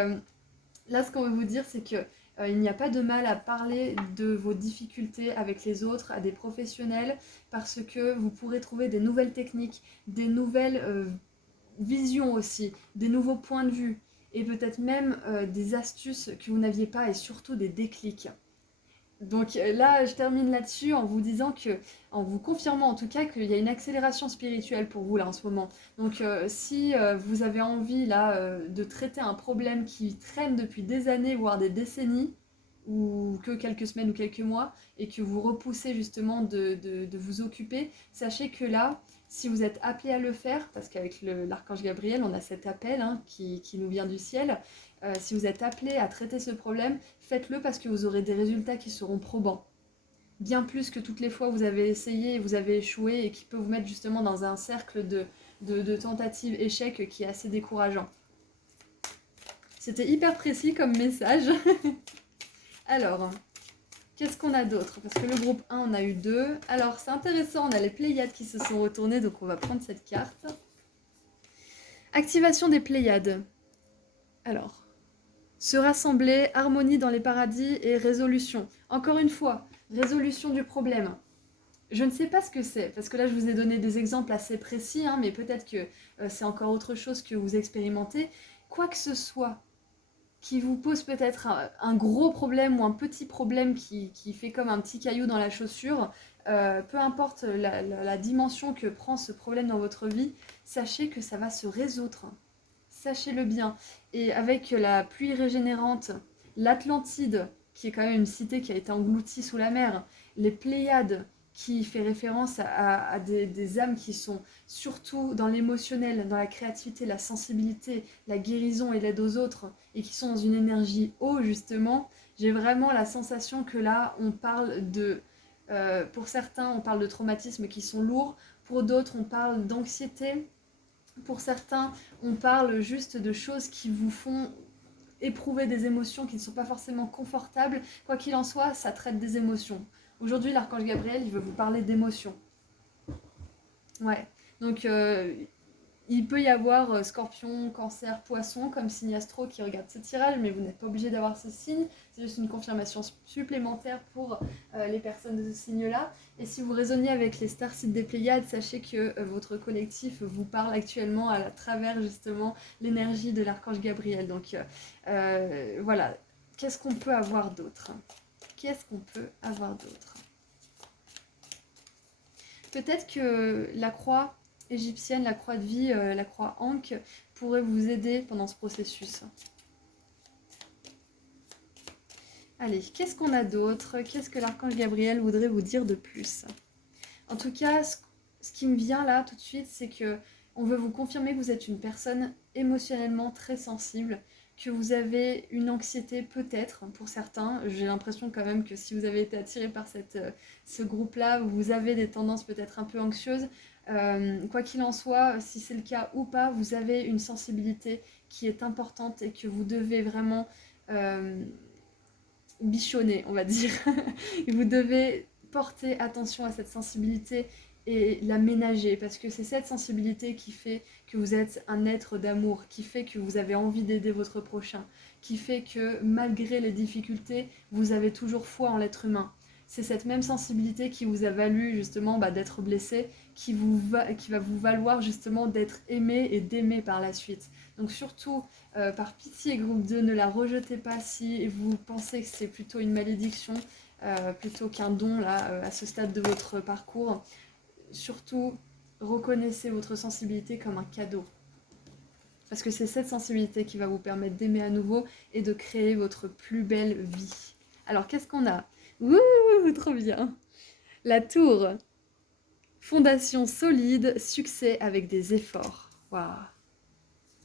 là, ce qu'on veut vous dire, c'est que il n'y a pas de mal à parler de vos difficultés avec les autres, à des professionnels, parce que vous pourrez trouver des nouvelles techniques, des nouvelles visions aussi, des nouveaux points de vue, et peut-être même des astuces que vous n'aviez pas, et surtout des déclics. Donc là, je termine là-dessus en vous disant que, en vous confirmant en tout cas qu'il y a une accélération spirituelle pour vous là en ce moment. Donc si vous avez envie là de traiter un problème qui traîne depuis des années, voire des décennies, ou que quelques semaines ou quelques mois, et que vous repoussez justement de vous occuper, sachez que là, si vous êtes appelé à le faire, parce qu'avec l'archange Gabriel, on a cet appel hein, qui nous vient du ciel, si vous êtes appelé à traiter ce problème, faites-le parce que vous aurez des résultats qui seront probants. Bien plus que toutes les fois où vous avez essayé et vous avez échoué, et qui peut vous mettre justement dans un cercle de tentatives échecs qui est assez décourageant. C'était hyper précis comme message. Alors, qu'est-ce qu'on a d'autre? Parce que le groupe 1, on a eu 2. Alors, c'est intéressant, on a les Pléiades qui se sont retournées, donc on va prendre cette carte. Activation des Pléiades. Alors, se rassembler, harmonie dans les paradis et résolution. Encore une fois, résolution du problème. Je ne sais pas ce que c'est, parce que là je vous ai donné des exemples assez précis, hein, mais peut-être que c'est encore autre chose que vous expérimentez. Quoi que ce soit qui vous pose peut-être un gros problème ou un petit problème qui fait comme un petit caillou dans la chaussure, peu importe la dimension que prend ce problème dans votre vie, sachez que ça va se résoudre. Sachez-le bien. Et avec la pluie régénérante, l'Atlantide, qui est quand même une cité qui a été engloutie sous la mer, les Pléiades, qui fait référence à des âmes qui sont surtout dans l'émotionnel, dans la créativité, la sensibilité, la guérison et l'aide aux autres, et qui sont dans une énergie haut justement, j'ai vraiment la sensation que là, on parle de... pour certains, on parle de traumatismes qui sont lourds, pour d'autres, on parle d'anxiété, pour certains, on parle juste de choses qui vous font éprouver des émotions qui ne sont pas forcément confortables. Quoi qu'il en soit, ça traite des émotions. Aujourd'hui, l'archange Gabriel, il veut vous parler d'émotions. Ouais. Donc, il peut y avoir Scorpion, Cancer, Poisson comme signe astro qui regarde ce tirage, mais vous n'êtes pas obligé d'avoir ce signe. C'est juste une confirmation supplémentaire pour les personnes de ce signe-là. Et si vous raisonnez avec les starseeds des Pléiades, sachez que votre collectif vous parle actuellement à travers justement l'énergie de l'archange Gabriel. Donc voilà. Qu'est-ce qu'on peut avoir d'autre? Qu'est-ce qu'on peut avoir d'autre? Peut-être que la croix égyptienne, la croix de vie, la croix Ankh, pourrait vous aider pendant ce processus. Allez, qu'est-ce qu'on a d'autre? Qu'est-ce que l'archange Gabriel voudrait vous dire de plus? En tout cas, ce qui me vient là tout de suite, c'est que on veut vous confirmer que vous êtes une personne émotionnellement très sensible, que vous avez une anxiété peut-être pour certains. J'ai l'impression quand même que si vous avez été attiré par ce groupe-là, vous avez des tendances peut-être un peu anxieuses. Quoi qu'il en soit, si c'est le cas ou pas, vous avez une sensibilité qui est importante et que vous devez vraiment bichonner, on va dire. Vous devez porter attention à cette sensibilité et la ménager, parce que c'est cette sensibilité qui fait que vous êtes un être d'amour, qui fait que vous avez envie d'aider votre prochain, qui fait que malgré les difficultés, vous avez toujours foi en l'être humain. C'est cette même sensibilité qui vous a valu justement d'être blessé, qui va vous valoir justement d'être aimé et d'aimer par la suite. Donc surtout, par pitié groupe 2, ne la rejetez pas si vous pensez que c'est plutôt une malédiction, plutôt qu'un don là, à ce stade de votre parcours. Surtout, reconnaissez votre sensibilité comme un cadeau. Parce que c'est cette sensibilité qui va vous permettre d'aimer à nouveau et de créer votre plus belle vie. Alors, qu'est-ce qu'on a? Ouh, trop bien! La tour. Fondation solide, succès avec des efforts. Waouh!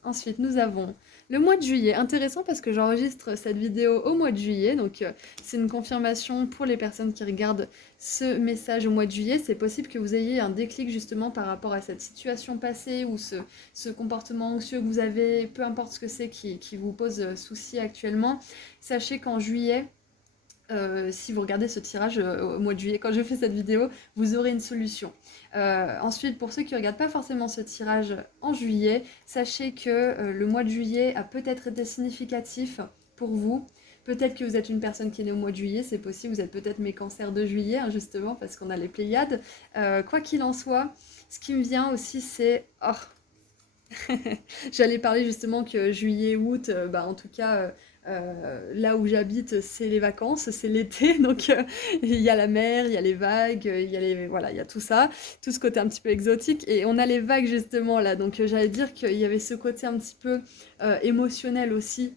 Ensuite, nous avons le mois de juillet. Intéressant parce que j'enregistre cette vidéo au mois de juillet. Donc, c'est une confirmation pour les personnes qui regardent ce message au mois de juillet. C'est possible que vous ayez un déclic justement par rapport à cette situation passée ou ce comportement anxieux que vous avez, peu importe ce que c'est qui vous pose souci actuellement. Sachez qu'en juillet, si vous regardez ce tirage au mois de juillet, quand je fais cette vidéo, vous aurez une solution. Ensuite, pour ceux qui ne regardent pas forcément ce tirage en juillet, sachez que le mois de juillet a peut-être été significatif pour vous. Peut-être que vous êtes une personne qui est née au mois de juillet, c'est possible, vous êtes peut-être mes cancers de juillet, hein, justement, parce qu'on a les Pléiades. Quoi qu'il en soit, ce qui me vient aussi, c'est... Oh, j'allais parler justement que juillet, août, en tout cas, là où j'habite, c'est les vacances, c'est l'été, donc il y a la mer, il y a les vagues, voilà, il y a tout ça, tout ce côté un petit peu exotique, et on a les vagues justement là, donc j'allais dire qu'il y avait ce côté un petit peu émotionnel aussi,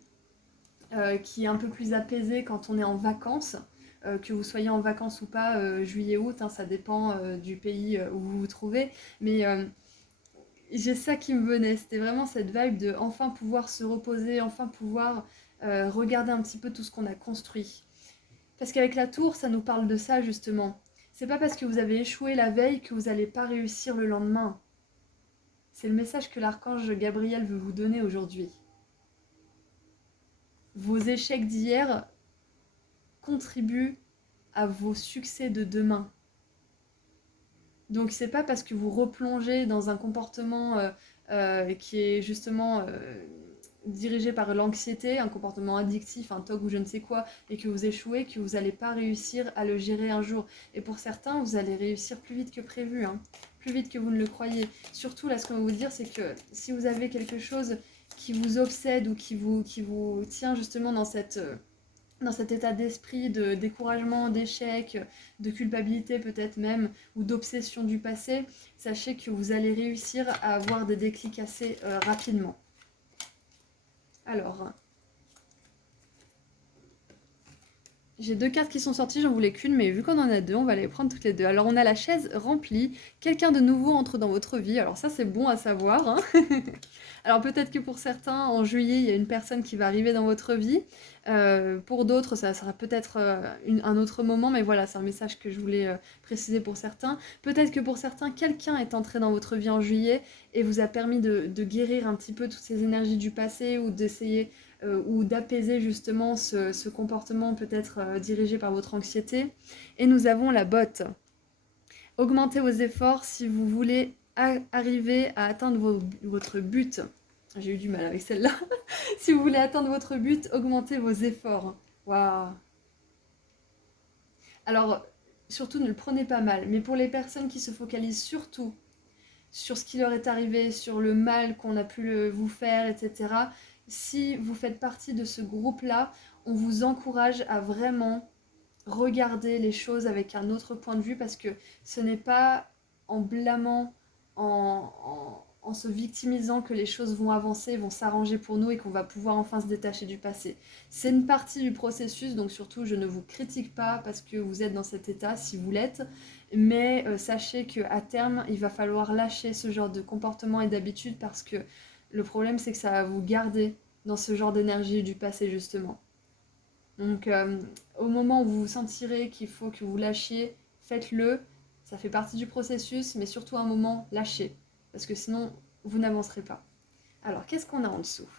qui est un peu plus apaisé quand on est en vacances. Que vous soyez en vacances ou pas, juillet-août, hein, ça dépend du pays où vous vous trouvez, mais j'ai ça qui me venait, c'était vraiment cette vibe de enfin pouvoir se reposer, enfin pouvoir regarder un petit peu tout ce qu'on a construit. Parce qu'avec la tour, ça nous parle de ça justement. C'est pas parce que vous avez échoué la veille que vous n'allez pas réussir le lendemain. C'est le message que l'archange Gabriel veut vous donner aujourd'hui. Vos échecs d'hier contribuent à vos succès de demain. Donc c'est pas parce que vous replongez dans un comportement qui est justement dirigé par l'anxiété, un comportement addictif, un TOC ou je ne sais quoi, et que vous échouez, que vous n'allez pas réussir à le gérer un jour. Et pour certains, vous allez réussir plus vite que prévu, hein, plus vite que vous ne le croyez. Surtout là, ce qu'on va vous dire, c'est que si vous avez quelque chose qui vous obsède ou qui vous tient justement dans cet état d'esprit de découragement, d'échec, de culpabilité peut-être même, ou d'obsession du passé, sachez que vous allez réussir à avoir des déclics assez rapidement. Alors, j'ai deux cartes qui sont sorties, j'en voulais qu'une, mais vu qu'on en a deux, on va les prendre toutes les deux. Alors, on a la chaise remplie, quelqu'un de nouveau entre dans votre vie, alors ça c'est bon à savoir, hein. Alors peut-être que pour certains, en juillet, il y a une personne qui va arriver dans votre vie. Pour d'autres, ça sera peut-être un autre moment, mais voilà, c'est un message que je voulais préciser pour certains. Peut-être que pour certains, quelqu'un est entré dans votre vie en juillet et vous a permis de guérir un petit peu toutes ces énergies du passé ou d'essayer ou d'apaiser justement ce comportement peut-être dirigé par votre anxiété. Et nous avons la botte. Augmentez vos efforts si vous voulez arriver à atteindre votre but. J'ai eu du mal avec celle-là. Si vous voulez atteindre votre but, augmentez vos efforts. Waouh. Alors, surtout ne le prenez pas mal, mais pour les personnes qui se focalisent surtout sur ce qui leur est arrivé, sur le mal qu'on a pu vous faire, etc., si vous faites partie de ce groupe-là, on vous encourage à vraiment regarder les choses avec un autre point de vue parce que ce n'est pas en blâmant, en se victimisant que les choses vont avancer, vont s'arranger pour nous et qu'on va pouvoir enfin se détacher du passé. C'est une partie du processus, donc surtout je ne vous critique pas parce que vous êtes dans cet état si vous l'êtes, mais sachez qu'à terme il va falloir lâcher ce genre de comportement et d'habitude parce que le problème c'est que ça va vous garder dans ce genre d'énergie du passé justement. Donc au moment où vous vous sentirez qu'il faut que vous lâchiez, faites-le. Ça fait partie du processus, mais surtout à un moment, lâchez. Parce que sinon, vous n'avancerez pas. Alors, qu'est-ce qu'on a en dessous?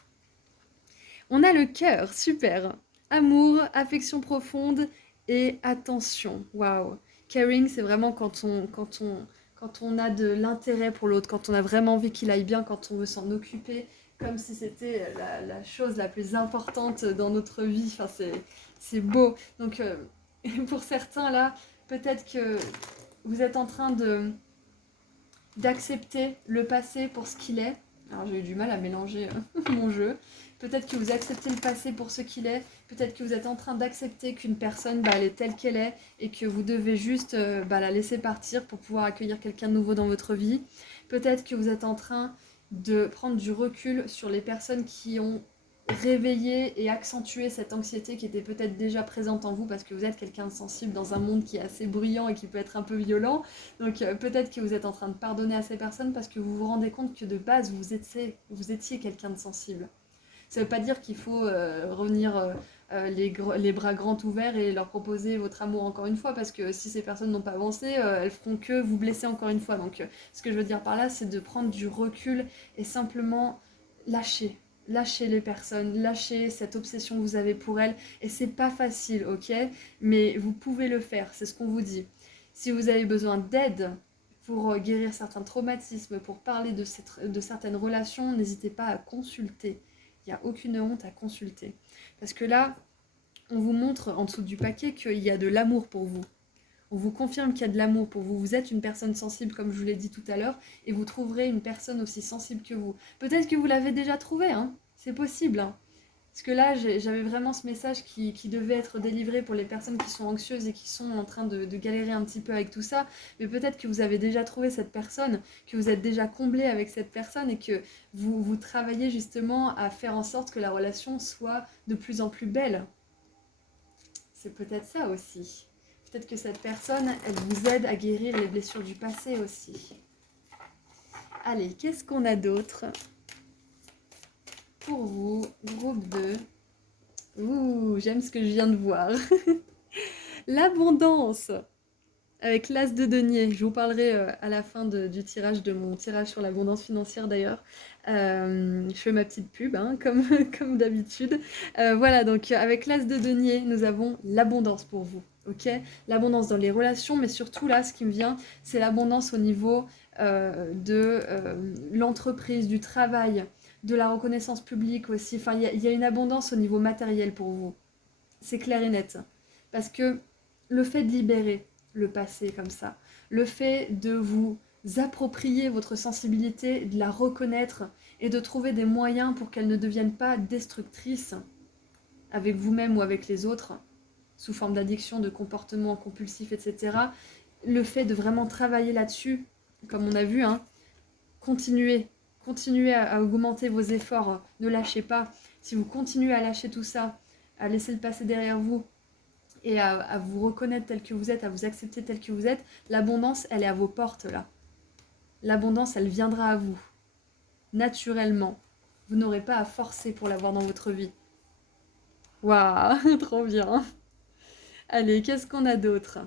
On a le cœur, super. Amour, affection profonde et attention. Waouh. Caring, c'est vraiment quand on a de l'intérêt pour l'autre, quand on a vraiment envie qu'il aille bien, quand on veut s'en occuper, comme si c'était la chose la plus importante dans notre vie. Enfin, c'est beau. Donc, pour certains, là, peut-être que vous êtes en train d'accepter le passé pour ce qu'il est. Alors j'ai eu du mal à mélanger mon jeu. Peut-être que vous acceptez le passé pour ce qu'il est. Peut-être que vous êtes en train d'accepter qu'une personne, bah, elle est telle qu'elle est et que vous devez juste bah, la laisser partir pour pouvoir accueillir quelqu'un de nouveau dans votre vie. Peut-être que vous êtes en train de prendre du recul sur les personnes qui ont réveiller et accentuer cette anxiété qui était peut-être déjà présente en vous parce que vous êtes quelqu'un de sensible dans un monde qui est assez bruyant et qui peut être un peu violent. Donc peut-être que vous êtes en train de pardonner à ces personnes parce que vous vous rendez compte que de base vous étiez quelqu'un de sensible. Ça ne veut pas dire qu'il faut revenir les bras grands ouverts et leur proposer votre amour encore une fois, parce que si ces personnes n'ont pas avancé, elles feront que vous blesser encore une fois. Donc ce que je veux dire par là, c'est de prendre du recul et simplement lâcher. Lâchez les personnes, lâchez cette obsession que vous avez pour elles. Et c'est pas facile, ok? Mais vous pouvez le faire, c'est ce qu'on vous dit. Si vous avez besoin d'aide pour guérir certains traumatismes, pour parler de certaines relations, n'hésitez pas à consulter. Il n'y a aucune honte à consulter. Parce que là, on vous montre en dessous du paquet qu'il y a de l'amour pour vous. On vous confirme qu'il y a de l'amour pour vous. Vous êtes une personne sensible, comme je vous l'ai dit tout à l'heure, et vous trouverez une personne aussi sensible que vous. Peut-être que vous l'avez déjà trouvé, hein. C'est possible, hein. Parce que là, j'avais vraiment ce message qui devait être délivré pour les personnes qui sont anxieuses et qui sont en train de galérer un petit peu avec tout ça. Mais peut-être que vous avez déjà trouvé cette personne, que vous êtes déjà comblé avec cette personne et que vous travaillez justement à faire en sorte que la relation soit de plus en plus belle. C'est peut-être ça aussi. Peut-être que cette personne, elle vous aide à guérir les blessures du passé aussi. Allez, qu'est-ce qu'on a d'autre pour vous, groupe 2? Ouh, j'aime ce que je viens de voir. L'abondance avec l'as de denier. Je vous parlerai à la fin du tirage, de mon tirage sur l'abondance financière d'ailleurs. Je fais ma petite pub, hein, comme d'habitude. Voilà, donc avec l'as de denier, nous avons l'abondance pour vous. Ok, l'abondance dans les relations, mais surtout là, ce qui me vient, c'est l'abondance au niveau de l'entreprise, du travail, de la reconnaissance publique aussi. Enfin, il y a une abondance au niveau matériel pour vous. C'est clair et net. Parce que le fait de libérer le passé comme ça, le fait de vous approprier votre sensibilité, de la reconnaître et de trouver des moyens pour qu'elle ne devienne pas destructrice avec vous-même ou avec les autres, sous forme d'addiction, de comportement compulsif, etc. Le fait de vraiment travailler là-dessus, comme on a vu, hein, continuez à augmenter vos efforts, ne lâchez pas. Si vous continuez à lâcher tout ça, à laisser le passé derrière vous et à vous reconnaître tel que vous êtes, à vous accepter tel que vous êtes, l'abondance, elle est à vos portes là. L'abondance, elle viendra à vous, naturellement. Vous n'aurez pas à forcer pour l'avoir dans votre vie. Waouh, trop bien. Allez, qu'est-ce qu'on a d'autre?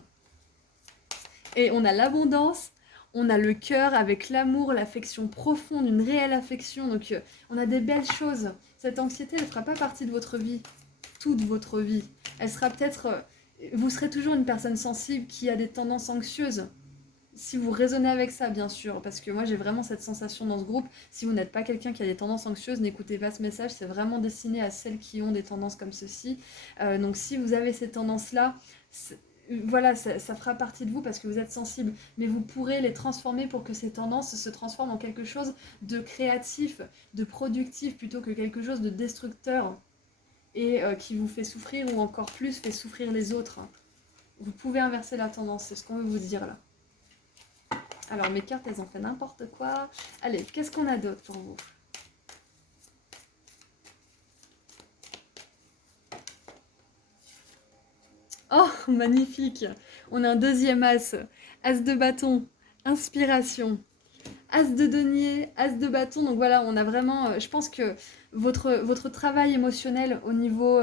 Et on a l'abondance, on a le cœur avec l'amour, l'affection profonde, une réelle affection. Donc on a des belles choses. Cette anxiété, elle ne fera pas partie de votre vie, toute votre vie. Elle sera peut-être... vous serez toujours une personne sensible qui a des tendances anxieuses. Si vous raisonnez avec ça, bien sûr, parce que moi j'ai vraiment cette sensation dans ce groupe. Si vous n'êtes pas quelqu'un qui a des tendances anxieuses, n'écoutez pas ce message, c'est vraiment destiné à celles qui ont des tendances comme ceci. Donc si vous avez ces tendances-là, voilà, ça fera partie de vous parce que vous êtes sensible, mais vous pourrez les transformer pour que ces tendances se transforment en quelque chose de créatif, de productif, plutôt que quelque chose de destructeur et qui vous fait souffrir ou encore plus fait souffrir les autres. Vous pouvez inverser la tendance, c'est ce qu'on veut vous dire là. Alors mes cartes, elles ont fait n'importe quoi. Allez, qu'est-ce qu'on a d'autre pour vous? Oh, magnifique! On a un deuxième as. As de bâton, inspiration. As de denier, as de bâton. Donc voilà, on a vraiment... je pense que votre travail émotionnel au niveau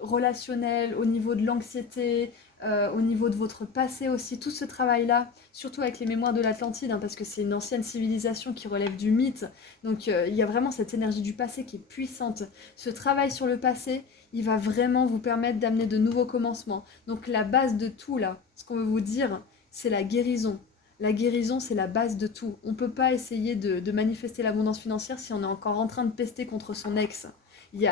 relationnel, au niveau de l'anxiété, au niveau de votre passé aussi, tout ce travail-là, surtout avec les mémoires de l'Atlantide, hein, parce que c'est une ancienne civilisation qui relève du mythe, donc il y a vraiment cette énergie du passé qui est puissante. Ce travail sur le passé, il va vraiment vous permettre d'amener de nouveaux commencements. Donc la base de tout là, ce qu'on veut vous dire, c'est la guérison. La guérison, c'est la base de tout. On ne peut pas essayer de manifester l'abondance financière si on est encore en train de pester contre son ex. Il y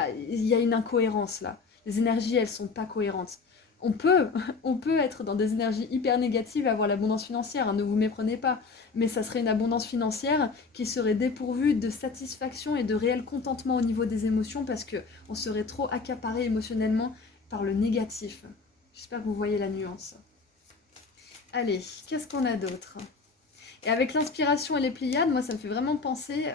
a une incohérence là. Les énergies, elles sont pas cohérentes. On peut, on peut être dans des énergies hyper négatives et avoir l'abondance financière, hein, ne vous méprenez pas. Mais ça serait une abondance financière qui serait dépourvue de satisfaction et de réel contentement au niveau des émotions parce qu'on serait trop accaparé émotionnellement par le négatif. J'espère que vous voyez la nuance. Allez, qu'est-ce qu'on a d'autre ? Et avec l'inspiration et les Pléiades, moi ça me fait vraiment penser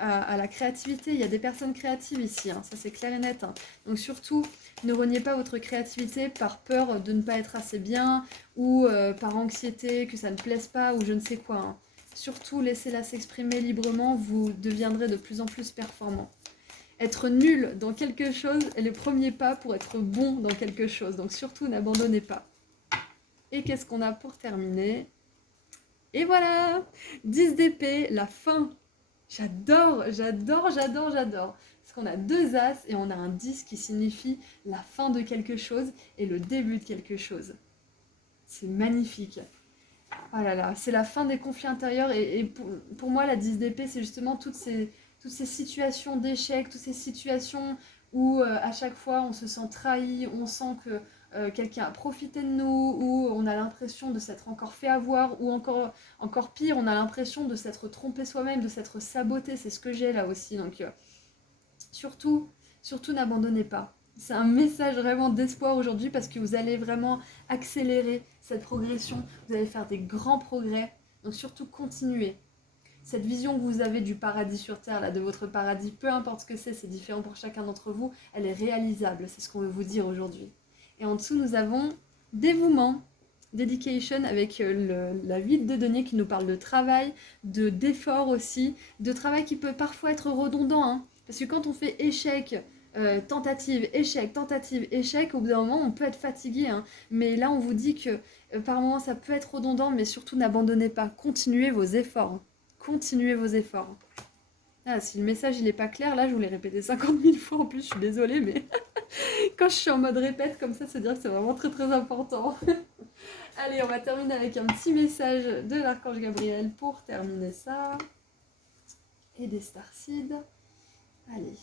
à la créativité. Il y a des personnes créatives ici, hein, ça c'est clair et net. Hein. Donc surtout, ne reniez pas votre créativité par peur de ne pas être assez bien ou par anxiété que ça ne plaise pas ou je ne sais quoi. Hein. Surtout, laissez-la s'exprimer librement, vous deviendrez de plus en plus performant. Être nul dans quelque chose est le premier pas pour être bon dans quelque chose. Donc surtout, n'abandonnez pas. Et qu'est-ce qu'on a pour terminer ? Et voilà, 10 d'épée, la fin. J'adore. Parce qu'on a 2 as et on a un 10 qui signifie la fin de quelque chose et le début de quelque chose. C'est magnifique. Oh là là, c'est la fin des conflits intérieurs et pour moi, la 10 d'épée, c'est justement toutes ces situations d'échec, toutes ces situations où à chaque fois on se sent trahi, on sent que quelqu'un a profité de nous, ou on a l'impression de s'être encore fait avoir, ou encore pire, on a l'impression de s'être trompé soi-même, de s'être saboté, c'est ce que j'ai là aussi. Donc surtout n'abandonnez pas. C'est un message vraiment d'espoir aujourd'hui parce que vous allez vraiment accélérer cette progression, vous allez faire des grands progrès, donc surtout continuez. Cette vision que vous avez du paradis sur terre, là, de votre paradis, peu importe ce que c'est différent pour chacun d'entre vous, elle est réalisable, c'est ce qu'on veut vous dire aujourd'hui. Et en dessous, nous avons dévouement, dedication, avec la 8 de denier qui nous parle de travail, d'effort aussi, de travail qui peut parfois être redondant, hein, parce que quand on fait échec, tentative, échec, au bout d'un moment, on peut être fatigué, hein, mais là, on vous dit que par moments, ça peut être redondant, mais surtout, n'abandonnez pas, continuez vos efforts. Continuez vos efforts. Ah, si le message il est pas clair, là je vous l'ai répété 50 000 fois en plus, je suis désolée, mais quand je suis en mode répète comme ça, c'est dire que c'est vraiment très très important. Allez, on va terminer avec un petit message de l'archange Gabriel pour terminer ça. Et des starseeds. Allez.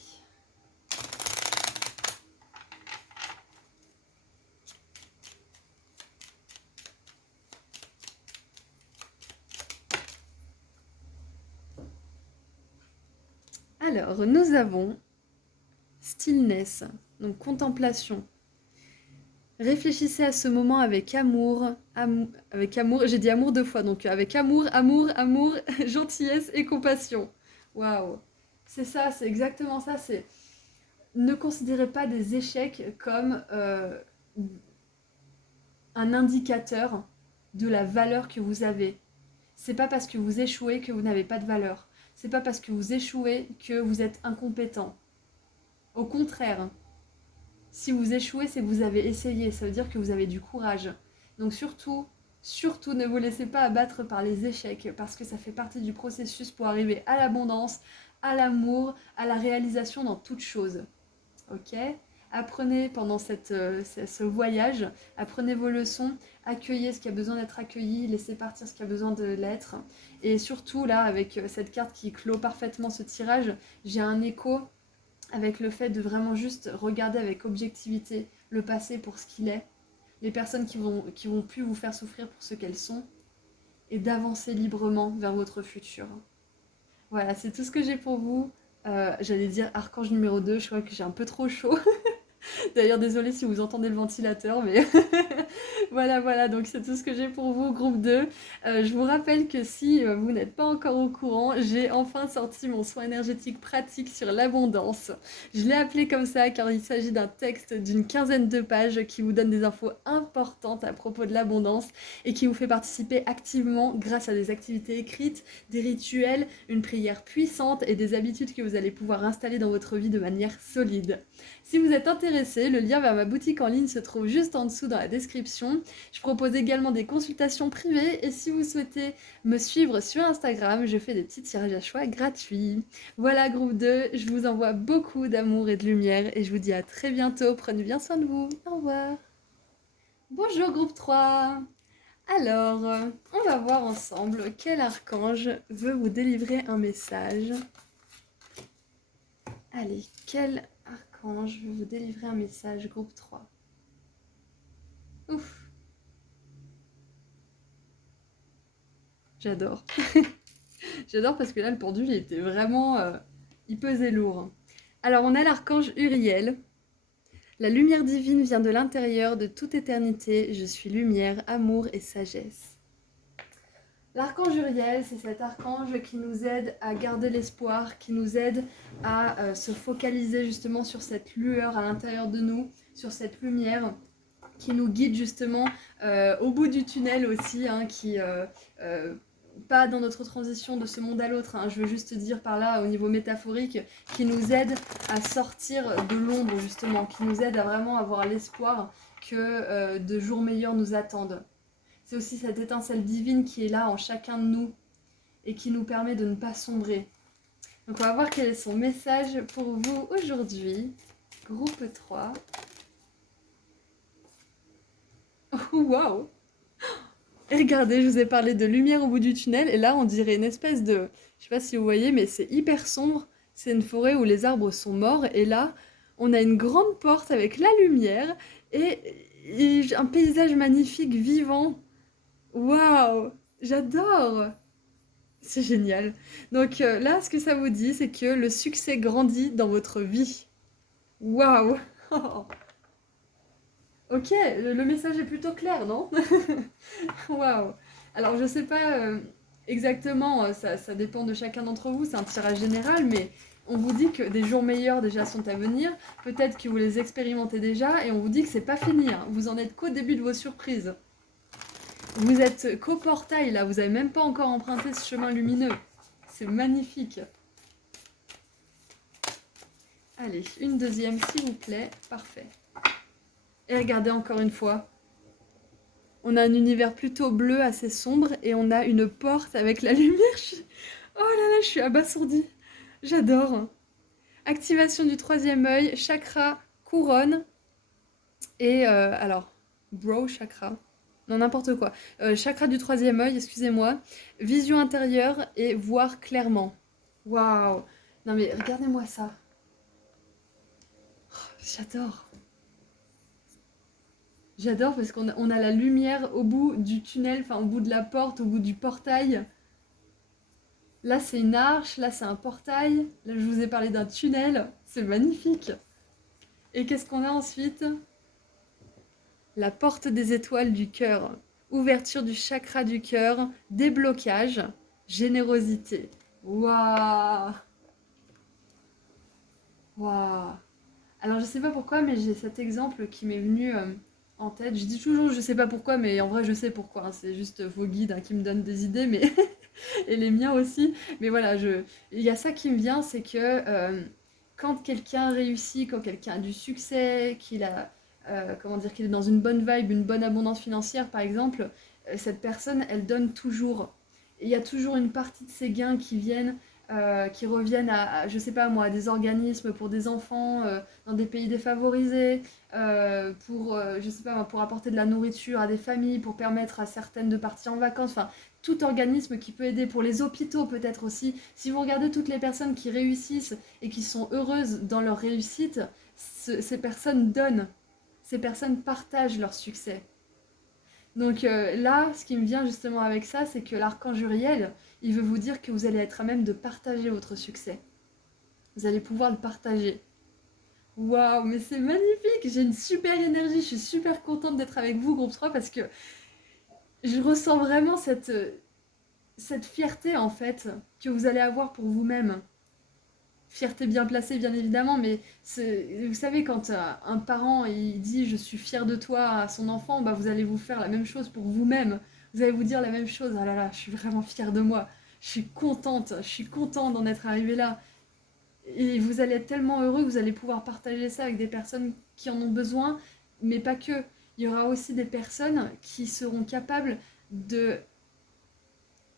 Alors, nous avons stillness, donc contemplation. Réfléchissez à ce moment avec amour, j'ai dit amour 2 fois, donc avec amour, gentillesse et compassion. Waouh, c'est ça, c'est exactement ça, c'est... Ne considérez pas des échecs comme un indicateur de la valeur que vous avez. C'est pas parce que vous échouez que vous n'avez pas de valeur. C'est pas parce que vous échouez que vous êtes incompétent. Au contraire, si vous échouez, c'est que vous avez essayé. Ça veut dire que vous avez du courage. Donc surtout ne vous laissez pas abattre par les échecs parce que ça fait partie du processus pour arriver à l'abondance, à l'amour, à la réalisation dans toute chose. Ok ? Apprenez pendant ce voyage, apprenez vos leçons, accueillez ce qui a besoin d'être accueilli, laissez partir ce qui a besoin de l'être. Et surtout là, avec cette carte qui clôt parfaitement ce tirage, j'ai un écho avec le fait de vraiment juste regarder avec objectivité le passé pour ce qu'il est, les personnes qui vont plus vous faire souffrir pour ce qu'elles sont, et d'avancer librement vers votre futur. Voilà, c'est tout ce que j'ai pour vous. J'allais dire archange numéro 2, je crois que j'ai un peu trop chaud. D'ailleurs, désolée si vous entendez le ventilateur, mais voilà, donc c'est tout ce que j'ai pour vous, groupe 2. Je vous rappelle que si vous n'êtes pas encore au courant, j'ai enfin sorti mon soin énergétique pratique sur l'abondance. Je l'ai appelé comme ça car il s'agit d'un texte d'une 15aine de pages qui vous donne des infos importantes à propos de l'abondance et qui vous fait participer activement grâce à des activités écrites, des rituels, une prière puissante et des habitudes que vous allez pouvoir installer dans votre vie de manière solide. Si vous êtes intéressé, le lien vers ma boutique en ligne se trouve juste en dessous dans la description. Je propose également des consultations privées et si vous souhaitez me suivre sur Instagram, je fais des petits tirages à choix gratuits. Voilà groupe 2, je vous envoie beaucoup d'amour et de lumière et je vous dis à très bientôt. Prenez bien soin de vous. Au revoir. Bonjour groupe 3. Alors, on va voir ensemble quel archange veut vous délivrer un message. Allez, quel archange veut vous délivrer un message, groupe 3. Ouf. J'adore. J'adore parce que là, le pendule, il était vraiment... il pesait lourd. Alors, on a l'archange Uriel. La lumière divine vient de l'intérieur de toute éternité. Je suis lumière, amour et sagesse. L'archange Uriel, c'est cet archange qui nous aide à garder l'espoir, qui nous aide à se focaliser justement sur cette lueur à l'intérieur de nous, sur cette lumière qui nous guide justement au bout du tunnel aussi, hein, qui pas dans notre transition de ce monde à l'autre, hein, je veux juste dire par là au niveau métaphorique, qui nous aide à sortir de l'ombre justement, qui nous aide à vraiment avoir l'espoir que de jours meilleurs nous attendent. C'est aussi cette étincelle divine qui est là en chacun de nous et qui nous permet de ne pas sombrer. Donc on va voir quel est son message pour vous aujourd'hui. Groupe 3. Oh, waouh! Et regardez, je vous ai parlé de lumière au bout du tunnel et là on dirait une espèce de... Je sais pas si vous voyez mais c'est hyper sombre. C'est une forêt où les arbres sont morts et là on a une grande porte avec la lumière et un paysage magnifique, vivant. Waouh, j'adore! C'est génial. Donc là, ce que ça vous dit, c'est que le succès grandit dans votre vie. Waouh! Ok, le message est plutôt clair, non? Waouh! Alors, je sais pas exactement, ça dépend de chacun d'entre vous, c'est un tirage général, mais on vous dit que des jours meilleurs déjà sont à venir. Peut-être que vous les expérimentez déjà, et on vous dit que c'est pas fini, hein. Vous en êtes qu'au début de vos surprises. Vous êtes qu'au portail là, vous n'avez même pas encore emprunté ce chemin lumineux. C'est magnifique. Allez, une deuxième s'il vous plaît. Parfait. Et regardez encore une fois. On a un univers plutôt bleu, assez sombre, et on a une porte avec la lumière. Oh là là, je suis abasourdie. J'adore. Activation du troisième œil, chakra, couronne. Et alors, brow chakra. Non, n'importe quoi. Chakra du troisième œil, excusez-moi. Vision intérieure et voir clairement. Waouh! Non mais regardez-moi ça. Oh, j'adore. J'adore parce qu'on a la lumière au bout du tunnel, enfin au bout de la porte, au bout du portail. Là c'est une arche, là c'est un portail. Là je vous ai parlé d'un tunnel. C'est magnifique. Et qu'est-ce qu'on a ensuite? La porte des étoiles du cœur. Ouverture du chakra du cœur, déblocage, générosité. Waouh! Waouh! Alors je sais pas pourquoi, mais j'ai cet exemple qui m'est venu en tête. Je dis toujours je sais pas pourquoi, mais en vrai je sais pourquoi, hein. C'est juste vos guides, hein, qui me donnent des idées, mais et les miens aussi. Mais voilà, il y a ça qui me vient, c'est que quand quelqu'un réussit, quand quelqu'un a du succès, qu'il a comment dire, qu'il est dans une bonne vibe, une bonne abondance financière par exemple, cette personne elle donne toujours. Et il y a toujours une partie de ses gains qui reviennent je sais pas moi, à des organismes pour des enfants dans des pays défavorisés, je sais pas moi, pour apporter de la nourriture à des familles, pour permettre à certaines de partir en vacances, enfin, tout organisme qui peut aider, pour les hôpitaux peut-être aussi. Si vous regardez toutes les personnes qui réussissent et qui sont heureuses dans leur réussite, ces personnes donnent, ces personnes partagent leur succès. Donc là, ce qui me vient justement avec ça, c'est que l'archange Uriel, il veut vous dire que vous allez être à même de partager votre succès. Vous allez pouvoir le partager. Waouh, mais c'est magnifique! J'ai une super énergie, je suis super contente d'être avec vous, groupe 3, parce que je ressens vraiment cette fierté, en fait, que vous allez avoir pour vous-même. Fierté bien placée, bien évidemment, mais vous savez, quand un parent il dit «je suis fier de toi» à son enfant, bah, vous allez vous faire la même chose pour vous-même. Vous allez vous dire la même chose: «Ah là là, je suis vraiment fière de moi. Je suis contente d'en être arrivée là». Et vous allez être tellement heureux que vous allez pouvoir partager ça avec des personnes qui en ont besoin, mais pas que. Il y aura aussi des personnes qui seront capables de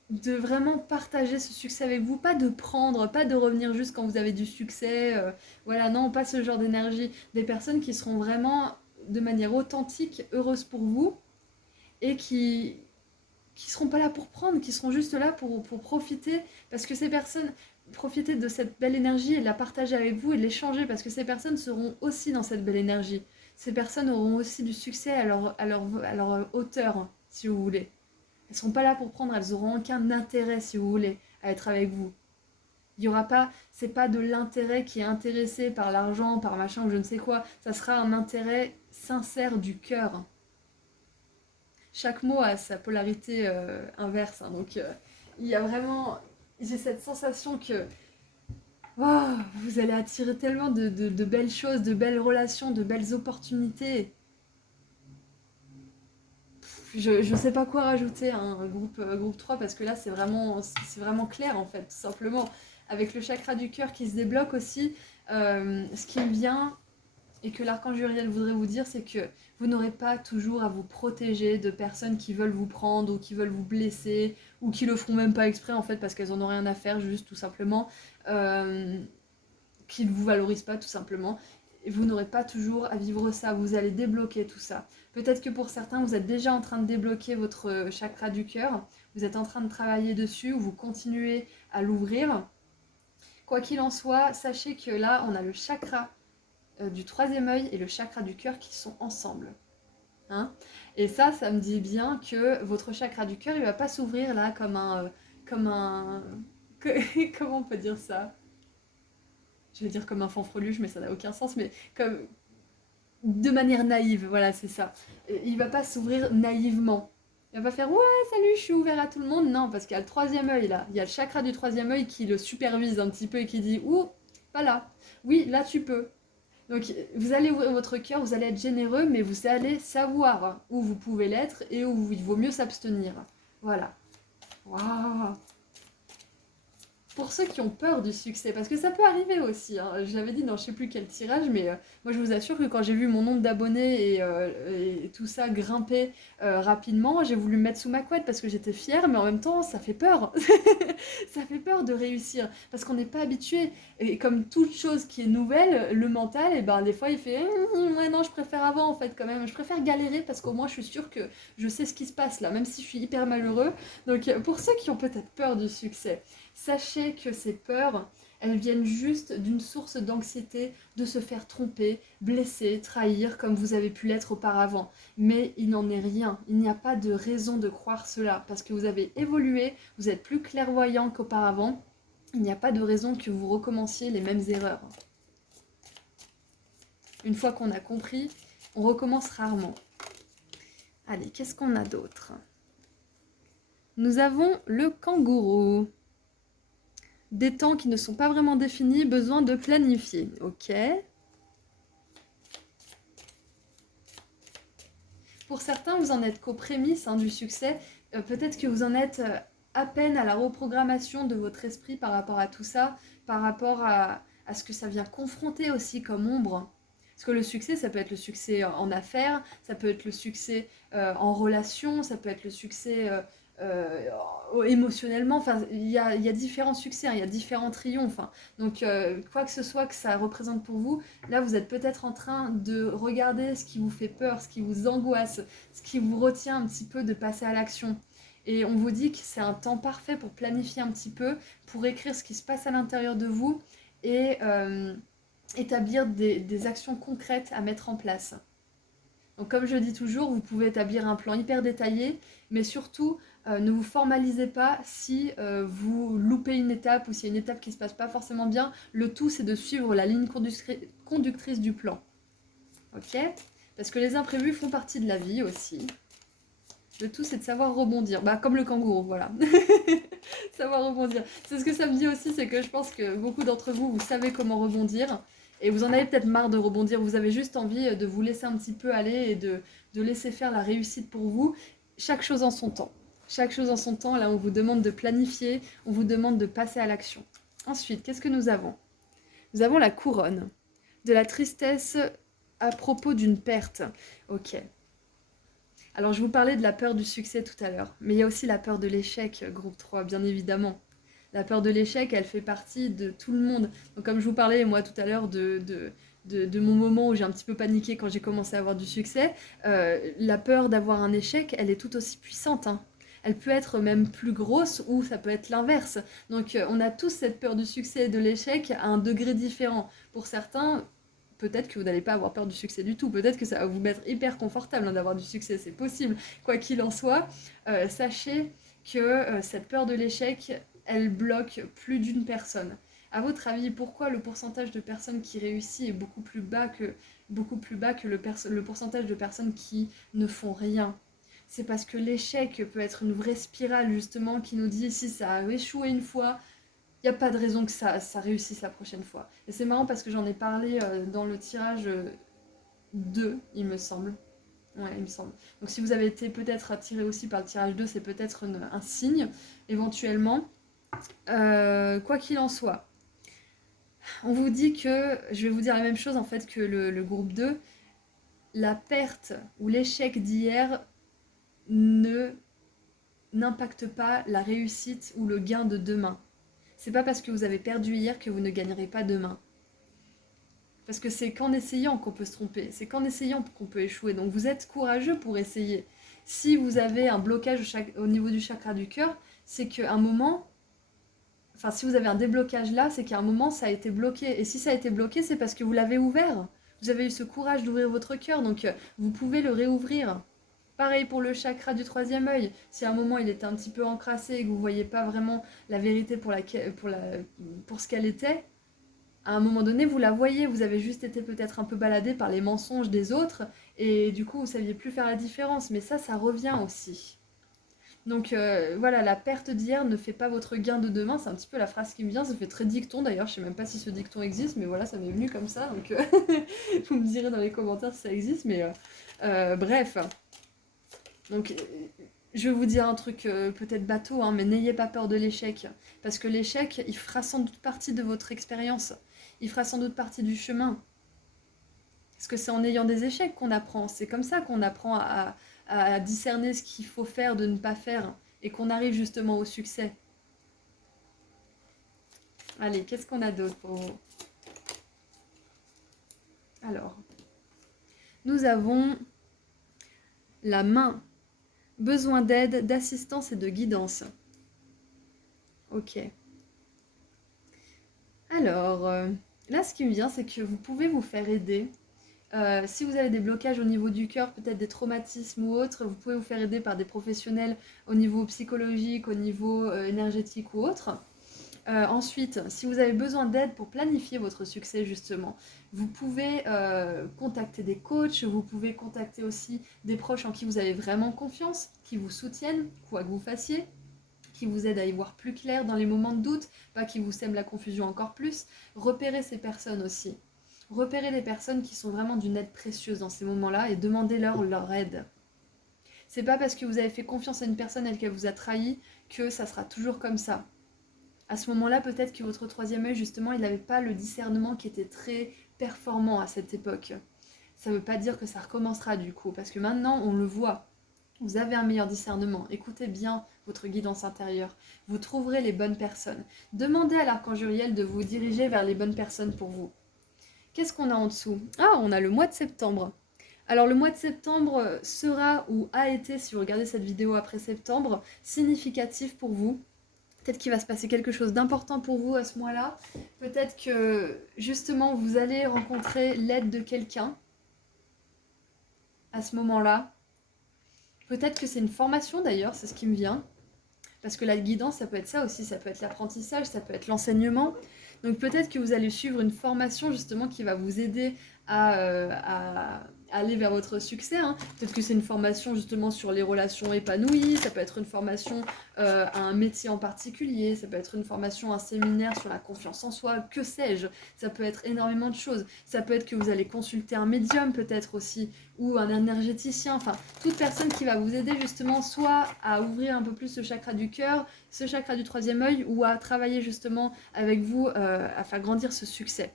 vraiment partager ce succès avec vous, pas de prendre, pas de revenir juste quand vous avez du succès, voilà, non, pas ce genre d'énergie. Des personnes qui seront vraiment de manière authentique heureuses pour vous et qui seront pas là pour prendre, qui seront juste là pour profiter, parce que ces personnes, profiter de cette belle énergie et de la partager avec vous et de l'échanger, parce que ces personnes seront aussi dans cette belle énergie. Ces personnes auront aussi du succès à leur hauteur, si vous voulez. Elles seront pas là pour prendre, elles auront aucun intérêt, si vous voulez, à être avec vous. Il y aura pas, c'est pas de l'intérêt qui est intéressé par l'argent, par machin ou je ne sais quoi. Ça sera un intérêt sincère du cœur. Chaque mot a sa polarité inverse, hein, donc il y a vraiment, j'ai cette sensation que oh, vous allez attirer tellement de belles choses, de belles relations, de belles opportunités. Je sais pas quoi rajouter à un groupe 3 parce que là c'est vraiment clair en fait, tout simplement. Avec le chakra du cœur qui se débloque aussi, ce qui me vient et que l'archange Uriel voudrait vous dire, c'est que vous n'aurez pas toujours à vous protéger de personnes qui veulent vous prendre ou qui veulent vous blesser ou qui le feront même pas exprès en fait parce qu'elles en ont rien à faire, juste tout simplement, qui ne vous valorisent pas tout simplement. Et vous n'aurez pas toujours à vivre ça, vous allez débloquer tout ça. Peut-être que pour certains, vous êtes déjà en train de débloquer votre chakra du cœur, vous êtes en train de travailler dessus ou vous continuez à l'ouvrir. Quoi qu'il en soit, sachez que là, on a le chakra du troisième œil et le chakra du cœur qui sont ensemble. Hein, et ça me dit bien que votre chakra du cœur, il va pas s'ouvrir là comme un... comment on peut dire ça? Je vais dire comme un fanfreluche, mais ça n'a aucun sens, mais comme de manière naïve, voilà, c'est ça. Il va pas s'ouvrir naïvement. Il va pas faire ouais, salut, je suis ouvert à tout le monde. Non, parce qu'il y a le troisième œil là. Il y a le chakra du troisième œil qui le supervise un petit peu et qui dit ouh, pas là. Oui, là tu peux. Donc vous allez ouvrir votre cœur, vous allez être généreux, mais vous allez savoir où vous pouvez l'être et où il vaut mieux s'abstenir. Voilà. Waouh! Pour ceux qui ont peur du succès, parce que ça peut arriver aussi, hein. Je l'avais dit dans je sais plus quel tirage, mais moi je vous assure que quand j'ai vu mon nombre d'abonnés et tout ça grimper rapidement, j'ai voulu me mettre sous ma couette parce que j'étais fière, mais en même temps ça fait peur. Ça fait peur de réussir, parce qu'on n'est pas habitué. Et comme toute chose qui est nouvelle, le mental, et ben, des fois il fait ouais non, je préfère avant en fait quand même, je préfère galérer parce qu'au moins je suis sûre que je sais ce qui se passe là, même si je suis hyper malheureux. Donc pour ceux qui ont peut-être peur du succès, sachez que ces peurs, elles viennent juste d'une source d'anxiété, de se faire tromper, blesser, trahir, comme vous avez pu l'être auparavant. Mais il n'en est rien, il n'y a pas de raison de croire cela, parce que vous avez évolué, vous êtes plus clairvoyant qu'auparavant, il n'y a pas de raison que vous recommenciez les mêmes erreurs. Une fois qu'on a compris, on recommence rarement. Allez, qu'est-ce qu'on a d'autre? Nous avons le kangourou. Des temps qui ne sont pas vraiment définis, besoin de planifier. Ok. Pour certains, vous en êtes qu'aux prémices du succès. Peut-être que vous en êtes à peine à la reprogrammation de votre esprit par rapport à tout ça, par rapport à ce que ça vient confronter aussi comme ombre. Parce que le succès, ça peut être le succès en affaires, ça peut être le succès en relation, ça peut être le succès émotionnellement. Enfin, il y a différents succès, hein, il y a différents triomphes. Hein. Donc, quoi que ce soit que ça représente pour vous, là, vous êtes peut-être en train de regarder ce qui vous fait peur, ce qui vous angoisse, ce qui vous retient un petit peu de passer à l'action. Et on vous dit que c'est un temps parfait pour planifier un petit peu, pour écrire ce qui se passe à l'intérieur de vous et établir des actions concrètes à mettre en place. Donc comme je dis toujours, vous pouvez établir un plan hyper détaillé, mais surtout ne vous formalisez pas si vous loupez une étape ou s'il y a une étape qui ne se passe pas forcément bien. Le tout c'est de suivre la ligne conductrice du plan. Ok? Parce que les imprévus font partie de la vie aussi. Le tout c'est de savoir rebondir. Bah comme le kangourou, voilà. Savoir rebondir. C'est ce que ça me dit aussi, c'est que je pense que beaucoup d'entre vous, vous savez comment rebondir. Et vous en avez peut-être marre de rebondir, vous avez juste envie de vous laisser un petit peu aller et de laisser faire la réussite pour vous. Chaque chose en son temps. Chaque chose en son temps, là on vous demande de planifier, on vous demande de passer à l'action. Ensuite, qu'est-ce que nous avons? Nous avons la couronne. De la tristesse à propos d'une perte. Ok. Alors, je vous parlais de la peur du succès tout à l'heure, mais il y a aussi la peur de l'échec, groupe 3, bien évidemment. La peur de l'échec, elle fait partie de tout le monde. Donc, comme je vous parlais, moi, tout à l'heure, de mon moment où j'ai un petit peu paniqué quand j'ai commencé à avoir du succès, la peur d'avoir un échec, elle est tout aussi puissante, hein. Elle peut être même plus grosse ou ça peut être l'inverse. Donc, on a tous cette peur du succès et de l'échec à un degré différent. Pour certains, peut-être que vous n'allez pas avoir peur du succès du tout. Peut-être que ça va vous mettre hyper confortable, hein, d'avoir du succès, c'est possible. Quoi qu'il en soit, sachez que cette peur de l'échec, elle bloque plus d'une personne. À votre avis, pourquoi le pourcentage de personnes qui réussissent est beaucoup plus bas que le pourcentage de personnes qui ne font rien? C'est parce que l'échec peut être une vraie spirale justement qui nous dit si ça a échoué une fois, il n'y a pas de raison que ça réussisse la prochaine fois. Et c'est marrant parce que j'en ai parlé dans le tirage 2, il me semble. Ouais, il me semble. Donc si vous avez été peut-être attiré aussi par le tirage 2, c'est peut-être un signe, éventuellement. Quoi qu'il en soit, on vous dit que, je vais vous dire la même chose en fait que le groupe 2, la perte ou l'échec d'hier ne n'impacte pas la réussite ou le gain de demain. C'est pas parce que vous avez perdu hier que vous ne gagnerez pas demain. Parce que c'est qu'en essayant qu'on peut se tromper, c'est qu'en essayant qu'on peut échouer. Donc vous êtes courageux pour essayer. Si vous avez un blocage au niveau du chakra du cœur, c'est qu'à un moment, enfin si vous avez un déblocage là, c'est qu'à un moment ça a été bloqué. Et si ça a été bloqué, c'est parce que vous l'avez ouvert. Vous avez eu ce courage d'ouvrir votre cœur, donc vous pouvez le réouvrir. Pareil pour le chakra du troisième œil. Si à un moment il était un petit peu encrassé et que vous ne voyez pas vraiment la vérité pour ce qu'elle était, à un moment donné, vous la voyez, vous avez juste été peut-être un peu baladé par les mensonges des autres, et du coup, vous saviez plus faire la différence. Mais ça revient aussi. Donc voilà, la perte d'hier ne fait pas votre gain de demain. C'est un petit peu la phrase qui me vient. Ça fait très dicton d'ailleurs. Je sais même pas si ce dicton existe, mais voilà, ça m'est venu comme ça. Donc vous me direz dans les commentaires si ça existe. Mais bref. Donc je vais vous dire un truc peut-être bateau, hein, mais n'ayez pas peur de l'échec. Parce que l'échec, il fera sans doute partie de votre expérience. Il fera sans doute partie du chemin. Parce que c'est en ayant des échecs qu'on apprend. C'est comme ça qu'on apprend à discerner ce qu'il faut faire, de ne pas faire. Et qu'on arrive justement au succès. Allez, qu'est-ce qu'on a d'autre pour vous? Alors, nous avons la main. Besoin d'aide, d'assistance et de guidance. Ok. Alors, là, ce qui me vient, c'est que vous pouvez vous faire aider. Si vous avez des blocages au niveau du cœur, peut-être des traumatismes ou autres, vous pouvez vous faire aider par des professionnels au niveau psychologique, au niveau énergétique ou autre. Ensuite, si vous avez besoin d'aide pour planifier votre succès justement, vous pouvez contacter des coachs, vous pouvez contacter aussi des proches en qui vous avez vraiment confiance, qui vous soutiennent, quoi que vous fassiez, qui vous aident à y voir plus clair dans les moments de doute, pas qui vous sèment la confusion encore plus. Repérez ces personnes aussi. Repérez les personnes qui sont vraiment d'une aide précieuse dans ces moments-là et demandez-leur leur aide. C'est pas parce que vous avez fait confiance à une personne et qu'elle vous a trahi que ça sera toujours comme ça. À ce moment-là, peut-être que votre troisième œil, justement, il n'avait pas le discernement qui était très performant à cette époque. Ça ne veut pas dire que ça recommencera du coup, parce que maintenant, on le voit. Vous avez un meilleur discernement. Écoutez bien votre guidance intérieure. Vous trouverez les bonnes personnes. Demandez à l'archange Uriel de vous diriger vers les bonnes personnes pour vous. Qu'est-ce qu'on a en dessous? Ah, on a le mois de septembre. Alors le mois de septembre sera ou a été, si vous regardez cette vidéo après septembre, significatif pour vous. Peut-être qu'il va se passer quelque chose d'important pour vous à ce mois-là. Peut-être que justement vous allez rencontrer l'aide de quelqu'un à ce moment-là. Peut-être que c'est une formation d'ailleurs, c'est ce qui me vient. Parce que la guidance, ça peut être ça aussi, ça peut être l'apprentissage, ça peut être l'enseignement. Donc peut-être que vous allez suivre une formation justement qui va vous aider à aller vers votre succès, hein. Peut-être que c'est une formation justement sur les relations épanouies, ça peut être une formation à un métier en particulier, ça peut être une formation, un séminaire sur la confiance en soi, que sais-je. Ça peut être énormément de choses. Ça peut être que vous allez consulter un médium peut-être aussi, ou un énergéticien, enfin toute personne qui va vous aider justement soit à ouvrir un peu plus ce chakra du cœur, ce chakra du troisième œil, ou à travailler justement avec vous à faire grandir ce succès.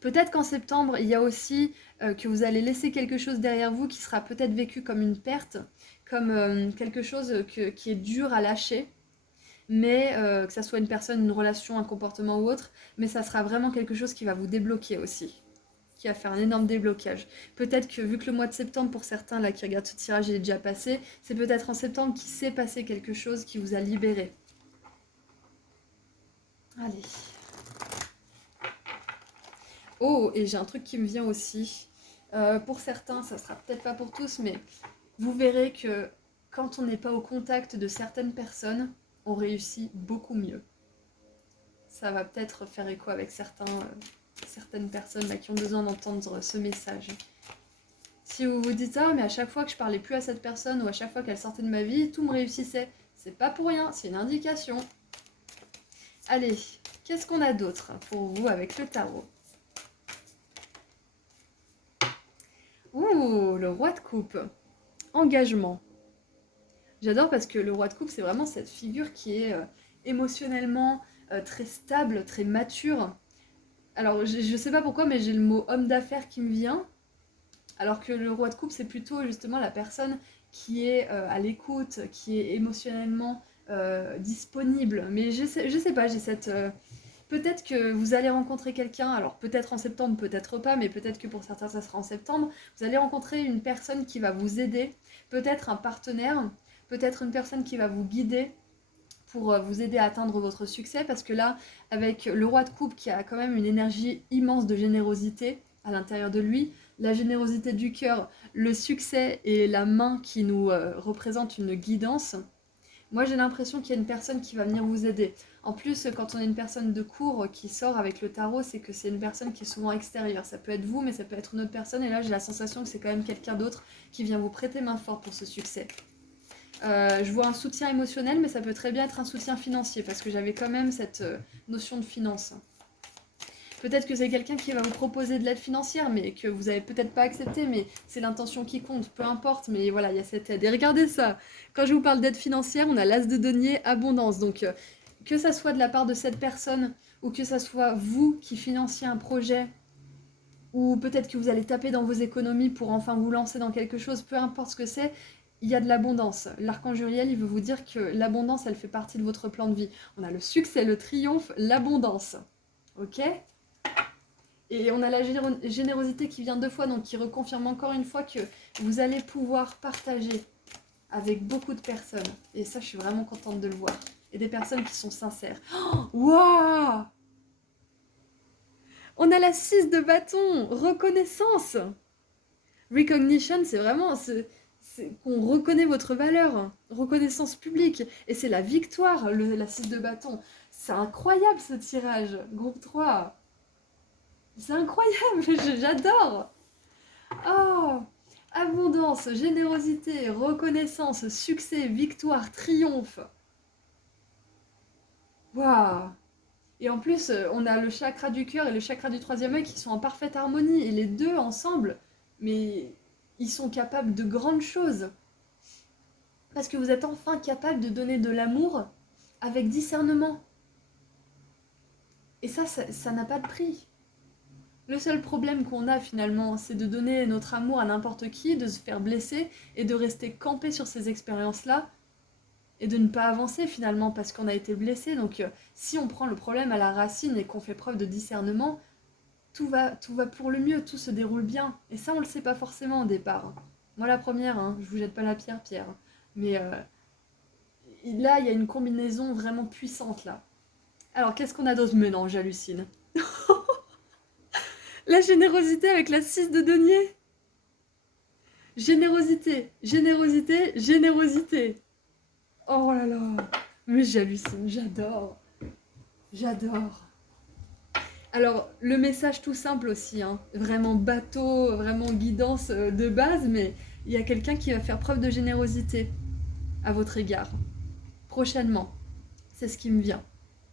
Peut-être qu'en septembre, il y a aussi que vous allez laisser quelque chose derrière vous qui sera peut-être vécu comme une perte, comme quelque chose qui est dur à lâcher, mais que ça soit une personne, une relation, un comportement ou autre, mais ça sera vraiment quelque chose qui va vous débloquer aussi, qui va faire un énorme déblocage. Peut-être que vu que le mois de septembre, pour certains là qui regardent ce tirage, il est déjà passé, c'est peut-être en septembre qu'il s'est passé quelque chose qui vous a libéré. Allez. Oh, et j'ai un truc qui me vient aussi. Pour certains, ça sera peut-être pas pour tous, mais vous verrez que quand on n'est pas au contact de certaines personnes, on réussit beaucoup mieux. Ça va peut-être faire écho avec certaines personnes là, qui ont besoin d'entendre ce message. Si vous vous dites ah mais à chaque fois que je parlais plus à cette personne ou à chaque fois qu'elle sortait de ma vie, tout me réussissait. C'est pas pour rien, c'est une indication. Allez, qu'est-ce qu'on a d'autre pour vous avec le tarot? Ouh, le roi de coupe. Engagement. J'adore parce que le roi de coupe, c'est vraiment cette figure qui est émotionnellement très stable, très mature. Alors, je sais pas pourquoi, mais j'ai le mot homme d'affaires qui me vient. Alors que le roi de coupe, c'est plutôt justement la personne qui est à l'écoute, qui est émotionnellement disponible. Mais je sais pas, j'ai cette... peut-être que vous allez rencontrer quelqu'un, alors peut-être en septembre, peut-être pas, mais peut-être que pour certains ça sera en septembre, vous allez rencontrer une personne qui va vous aider, peut-être un partenaire, peut-être une personne qui va vous guider pour vous aider à atteindre votre succès, parce que là, avec le roi de coupe qui a quand même une énergie immense de générosité à l'intérieur de lui, la générosité du cœur, le succès et la main qui nous représente une guidance, moi j'ai l'impression qu'il y a une personne qui va venir vous aider. En plus, quand on est une personne de cours qui sort avec le tarot, c'est que c'est une personne qui est souvent extérieure. Ça peut être vous, mais ça peut être une autre personne, et là j'ai la sensation que c'est quand même quelqu'un d'autre qui vient vous prêter main forte pour ce succès. Je vois un soutien émotionnel, mais ça peut très bien être un soutien financier, parce que j'avais quand même cette notion de finance. Peut-être que c'est quelqu'un qui va vous proposer de l'aide financière, mais que vous avez peut-être pas accepté, mais c'est l'intention qui compte, peu importe, mais voilà, il y a cette aide. Et regardez ça, quand je vous parle d'aide financière, on a l'as de denier, abondance. Donc, que ça soit de la part de cette personne, ou que ça soit vous qui financiez un projet, ou peut-être que vous allez taper dans vos économies pour enfin vous lancer dans quelque chose, peu importe ce que c'est, il y a de l'abondance. L'archange Uriel, il veut vous dire que l'abondance, elle fait partie de votre plan de vie. On a le succès, le triomphe, l'abondance. Ok ? Et on a la générosité qui vient deux fois, donc qui reconfirme encore une fois que vous allez pouvoir partager avec beaucoup de personnes. Et ça, je suis vraiment contente de le voir. Et des personnes qui sont sincères. Waouh! On a la 6 de bâton, reconnaissance. Recognition, c'est vraiment qu'on reconnaît votre valeur, reconnaissance publique. Et c'est la victoire, la 6 de bâton. C'est incroyable ce tirage, groupe 3. C'est incroyable, j'adore. Oh, abondance, générosité, reconnaissance, succès, victoire, triomphe. Waouh! Et en plus, on a le chakra du cœur et le chakra du troisième œil qui sont en parfaite harmonie. Et les deux ensemble, mais ils sont capables de grandes choses. Parce que vous êtes enfin capable de donner de l'amour avec discernement. Et ça n'a pas de prix. Le seul problème qu'on a finalement, c'est de donner notre amour à n'importe qui, de se faire blesser et de rester campé sur ces expériences-là et de ne pas avancer finalement parce qu'on a été blessé. Donc si on prend le problème à la racine et qu'on fait preuve de discernement, tout va pour le mieux, tout se déroule bien. Et ça, on le sait pas forcément au départ. Moi la première, hein, je vous jette pas la pierre. Mais là, il y a une combinaison vraiment puissante là. Alors qu'est-ce qu'on a d'autre? Mais non, j'hallucine. La générosité avec la 6 de denier. Générosité, générosité, générosité. Oh là là. Mais j'hallucine, j'adore. J'adore. Alors, le message tout simple aussi, hein. Vraiment bateau, vraiment guidance de base, mais il y a quelqu'un qui va faire preuve de générosité à votre égard. Prochainement. C'est ce qui me vient.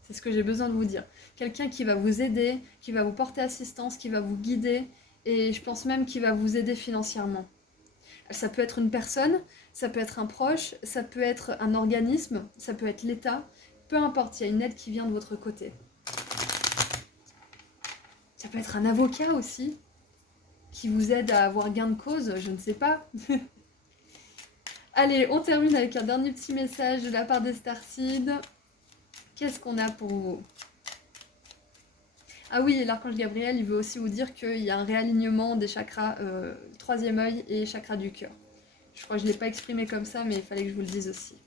C'est ce que j'ai besoin de vous dire. Quelqu'un qui va vous aider, qui va vous porter assistance, qui va vous guider, et je pense même qu'il va vous aider financièrement. Ça peut être une personne, ça peut être un proche, ça peut être un organisme, ça peut être l'État, peu importe, il y a une aide qui vient de votre côté. Ça peut être un avocat aussi, qui vous aide à avoir gain de cause, je ne sais pas. Allez, on termine avec un dernier petit message de la part des Starseeds. Qu'est-ce qu'on a pour vous? Ah oui, et l'archange Gabriel, il veut aussi vous dire qu'il y a un réalignement des chakras, troisième œil et chakra du cœur. Je crois que je ne l'ai pas exprimé comme ça, mais il fallait que je vous le dise aussi.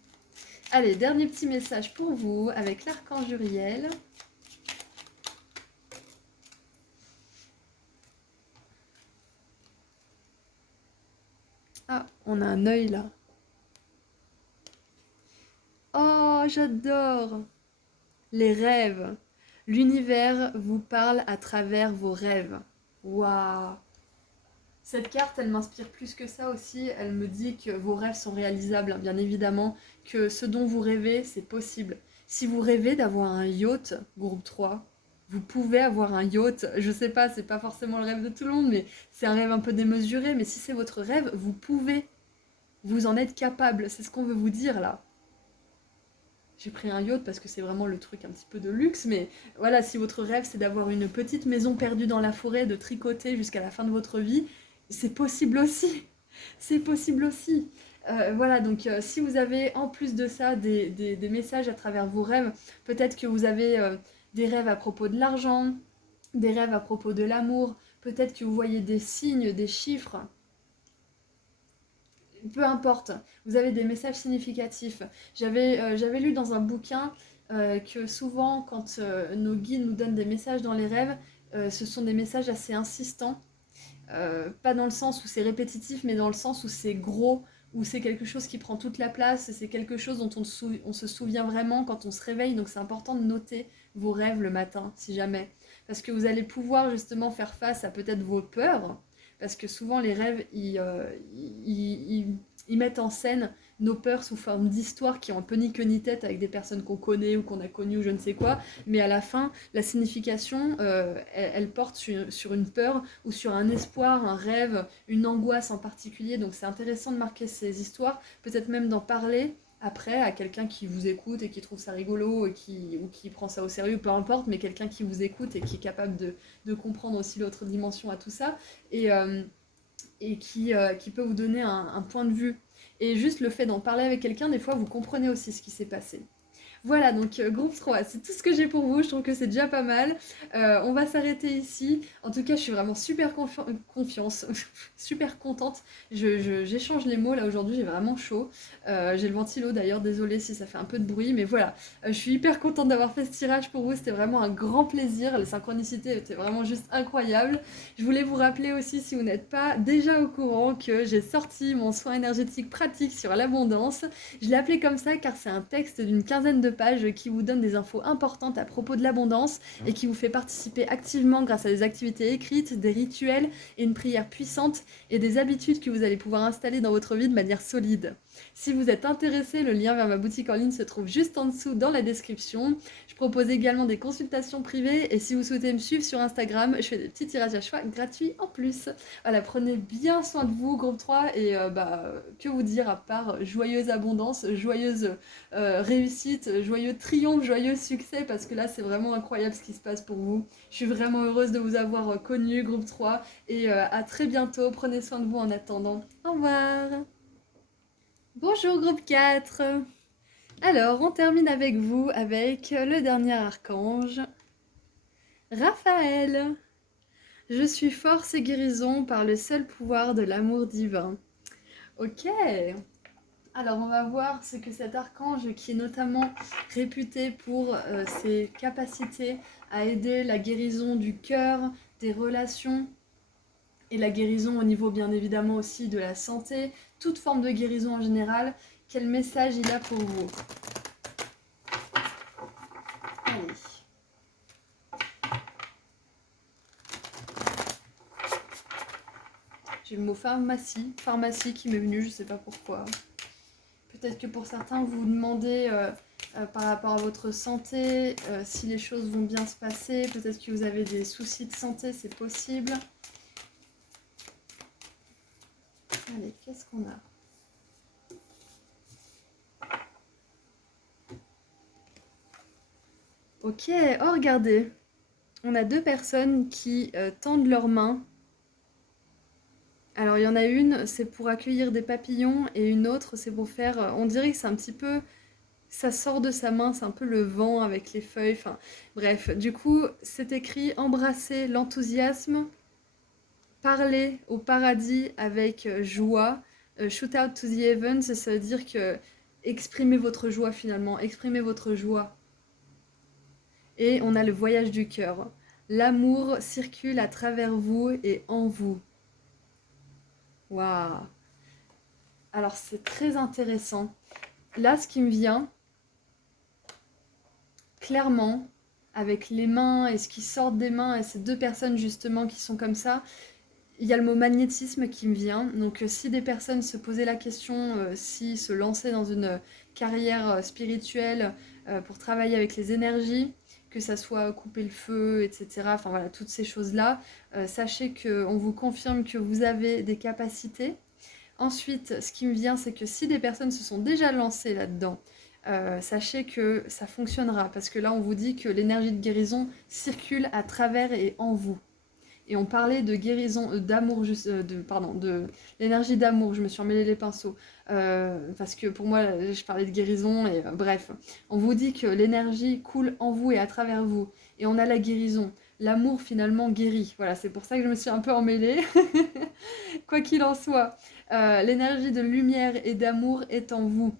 Allez, dernier petit message pour vous avec l'archange Uriel. Ah, on a un œil là. Oh, j'adore! Les rêves. L'univers vous parle à travers vos rêves. Waouh! Cette carte, elle m'inspire plus que ça aussi. Elle me dit que vos rêves sont réalisables, hein, bien évidemment, que ce dont vous rêvez, c'est possible. Si vous rêvez d'avoir un yacht, groupe 3, vous pouvez avoir un yacht. Je sais pas, c'est pas forcément le rêve de tout le monde, mais c'est un rêve un peu démesuré. Mais si c'est votre rêve, vous pouvez. Vous en êtes capable. C'est ce qu'on veut vous dire là. J'ai pris un yacht parce que c'est vraiment le truc un petit peu de luxe, mais voilà, si votre rêve c'est d'avoir une petite maison perdue dans la forêt, de tricoter jusqu'à la fin de votre vie, c'est possible aussi. C'est possible aussi. Voilà, donc si vous avez en plus de ça des messages à travers vos rêves, peut-être que vous avez des rêves à propos de l'argent, des rêves à propos de l'amour, peut-être que vous voyez des signes, des chiffres, peu importe, vous avez des messages significatifs. J'avais lu dans un bouquin que souvent, quand nos guides nous donnent des messages dans les rêves, ce sont des messages assez insistants. Pas dans le sens où c'est répétitif, mais dans le sens où c'est gros, où c'est quelque chose qui prend toute la place, c'est quelque chose dont on se souvient vraiment quand on se réveille. Donc c'est important de noter vos rêves le matin, si jamais. Parce que vous allez pouvoir justement faire face à peut-être vos peurs, parce que souvent les rêves, ils mettent en scène nos peurs sous forme d'histoires qui ont un peu ni queue ni tête avec des personnes qu'on connaît ou qu'on a connues ou je ne sais quoi, mais à la fin, la signification, elle porte sur une peur ou sur un espoir, un rêve, une angoisse en particulier. Donc c'est intéressant de marquer ces histoires, peut-être même d'en parler après à quelqu'un qui vous écoute et qui trouve ça rigolo et ou qui prend ça au sérieux, peu importe, mais quelqu'un qui vous écoute et qui est capable de comprendre aussi l'autre dimension à tout ça. Et, euh, qui peut vous donner un point de vue. Et juste le fait d'en parler avec quelqu'un, des fois, vous comprenez aussi ce qui s'est passé. Voilà, donc groupe 3, c'est tout ce que j'ai pour vous, je trouve que c'est déjà pas mal. On va s'arrêter ici. En tout cas, je suis vraiment super confiance, super contente. J'échange les mots là aujourd'hui, j'ai vraiment chaud. J'ai le ventilo d'ailleurs, désolée si ça fait un peu de bruit, mais voilà. Je suis hyper contente d'avoir fait ce tirage pour vous, c'était vraiment un grand plaisir. Les synchronicités étaient vraiment juste incroyables. Je voulais vous rappeler aussi, si vous n'êtes pas déjà au courant, que j'ai sorti mon soin énergétique pratique sur l'abondance. Je l'ai appelé comme ça car c'est un texte d'une quinzaine de pages qui vous donne des infos importantes à propos de l'abondance et qui vous fait participer activement grâce à des activités écrites, des rituels et une prière puissante et des habitudes que vous allez pouvoir installer dans votre vie de manière solide. Si vous êtes intéressé, le lien vers ma boutique en ligne se trouve juste en dessous dans la description. Je propose également des consultations privées et si vous souhaitez me suivre sur Instagram, je fais des petits tirages à choix gratuits en plus. Voilà, prenez bien soin de vous, groupe 3, et que vous dire à part joyeuse abondance, joyeuse réussite, joyeux triomphe, joyeux succès, parce que là c'est vraiment incroyable ce qui se passe pour vous. Je suis vraiment heureuse de vous avoir connu, groupe 3, et à très bientôt, prenez soin de vous en attendant. Au revoir. Bonjour groupe 4. Alors, on termine avec vous avec le dernier archange, Raphaël. Je suis force et guérison par le seul pouvoir de l'amour divin. Ok. Alors on va voir ce que cet archange, qui est notamment réputé pour ses capacités à aider la guérison du cœur, des relations, et la guérison au niveau bien évidemment aussi de la santé, toute forme de guérison en général, quel message il a pour vous? Allez. J'ai le mot pharmacie qui m'est venu, je sais pas pourquoi. Peut-être que pour certains, vous vous demandez par rapport à votre santé, si les choses vont bien se passer. Peut-être que vous avez des soucis de santé, c'est possible. Allez, qu'est-ce qu'on a? Ok, oh regardez. On a deux personnes qui tendent leurs mains. Alors il y en a une, c'est pour accueillir des papillons et une autre, c'est pour faire... on dirait que c'est un petit peu... Ça sort de sa main, c'est un peu le vent avec les feuilles, enfin bref. Du coup, c'est écrit embrasser l'enthousiasme, parler au paradis avec joie, shoot out to the heavens, ça veut dire que exprimez votre joie finalement, exprimez votre joie. Et on a le voyage du cœur. L'amour circule à travers vous et en vous. Waouh! Alors c'est très intéressant. Là, ce qui me vient, clairement, avec les mains et ce qui sort des mains et ces deux personnes justement qui sont comme ça, il y a le mot magnétisme qui me vient. Donc si des personnes se posaient la question, si se lançaient dans une carrière spirituelle pour travailler avec les énergies, que ça soit couper le feu, etc. Enfin voilà, toutes ces choses-là, sachez qu'on vous confirme que vous avez des capacités. Ensuite, ce qui me vient, c'est que si des personnes se sont déjà lancées là-dedans, sachez que ça fonctionnera, parce que là, on vous dit que l'énergie de guérison circule à travers et en vous. Et on parlait de guérison, d'amour, de l'énergie d'amour, je me suis emmêlé les pinceaux, parce que pour moi, je parlais de guérison, et bref. On vous dit que l'énergie coule en vous et à travers vous, et on a la guérison. L'amour finalement guérit, voilà, c'est pour ça que je me suis un peu emmêlée. Quoi qu'il en soit, l'énergie de lumière et d'amour est en vous.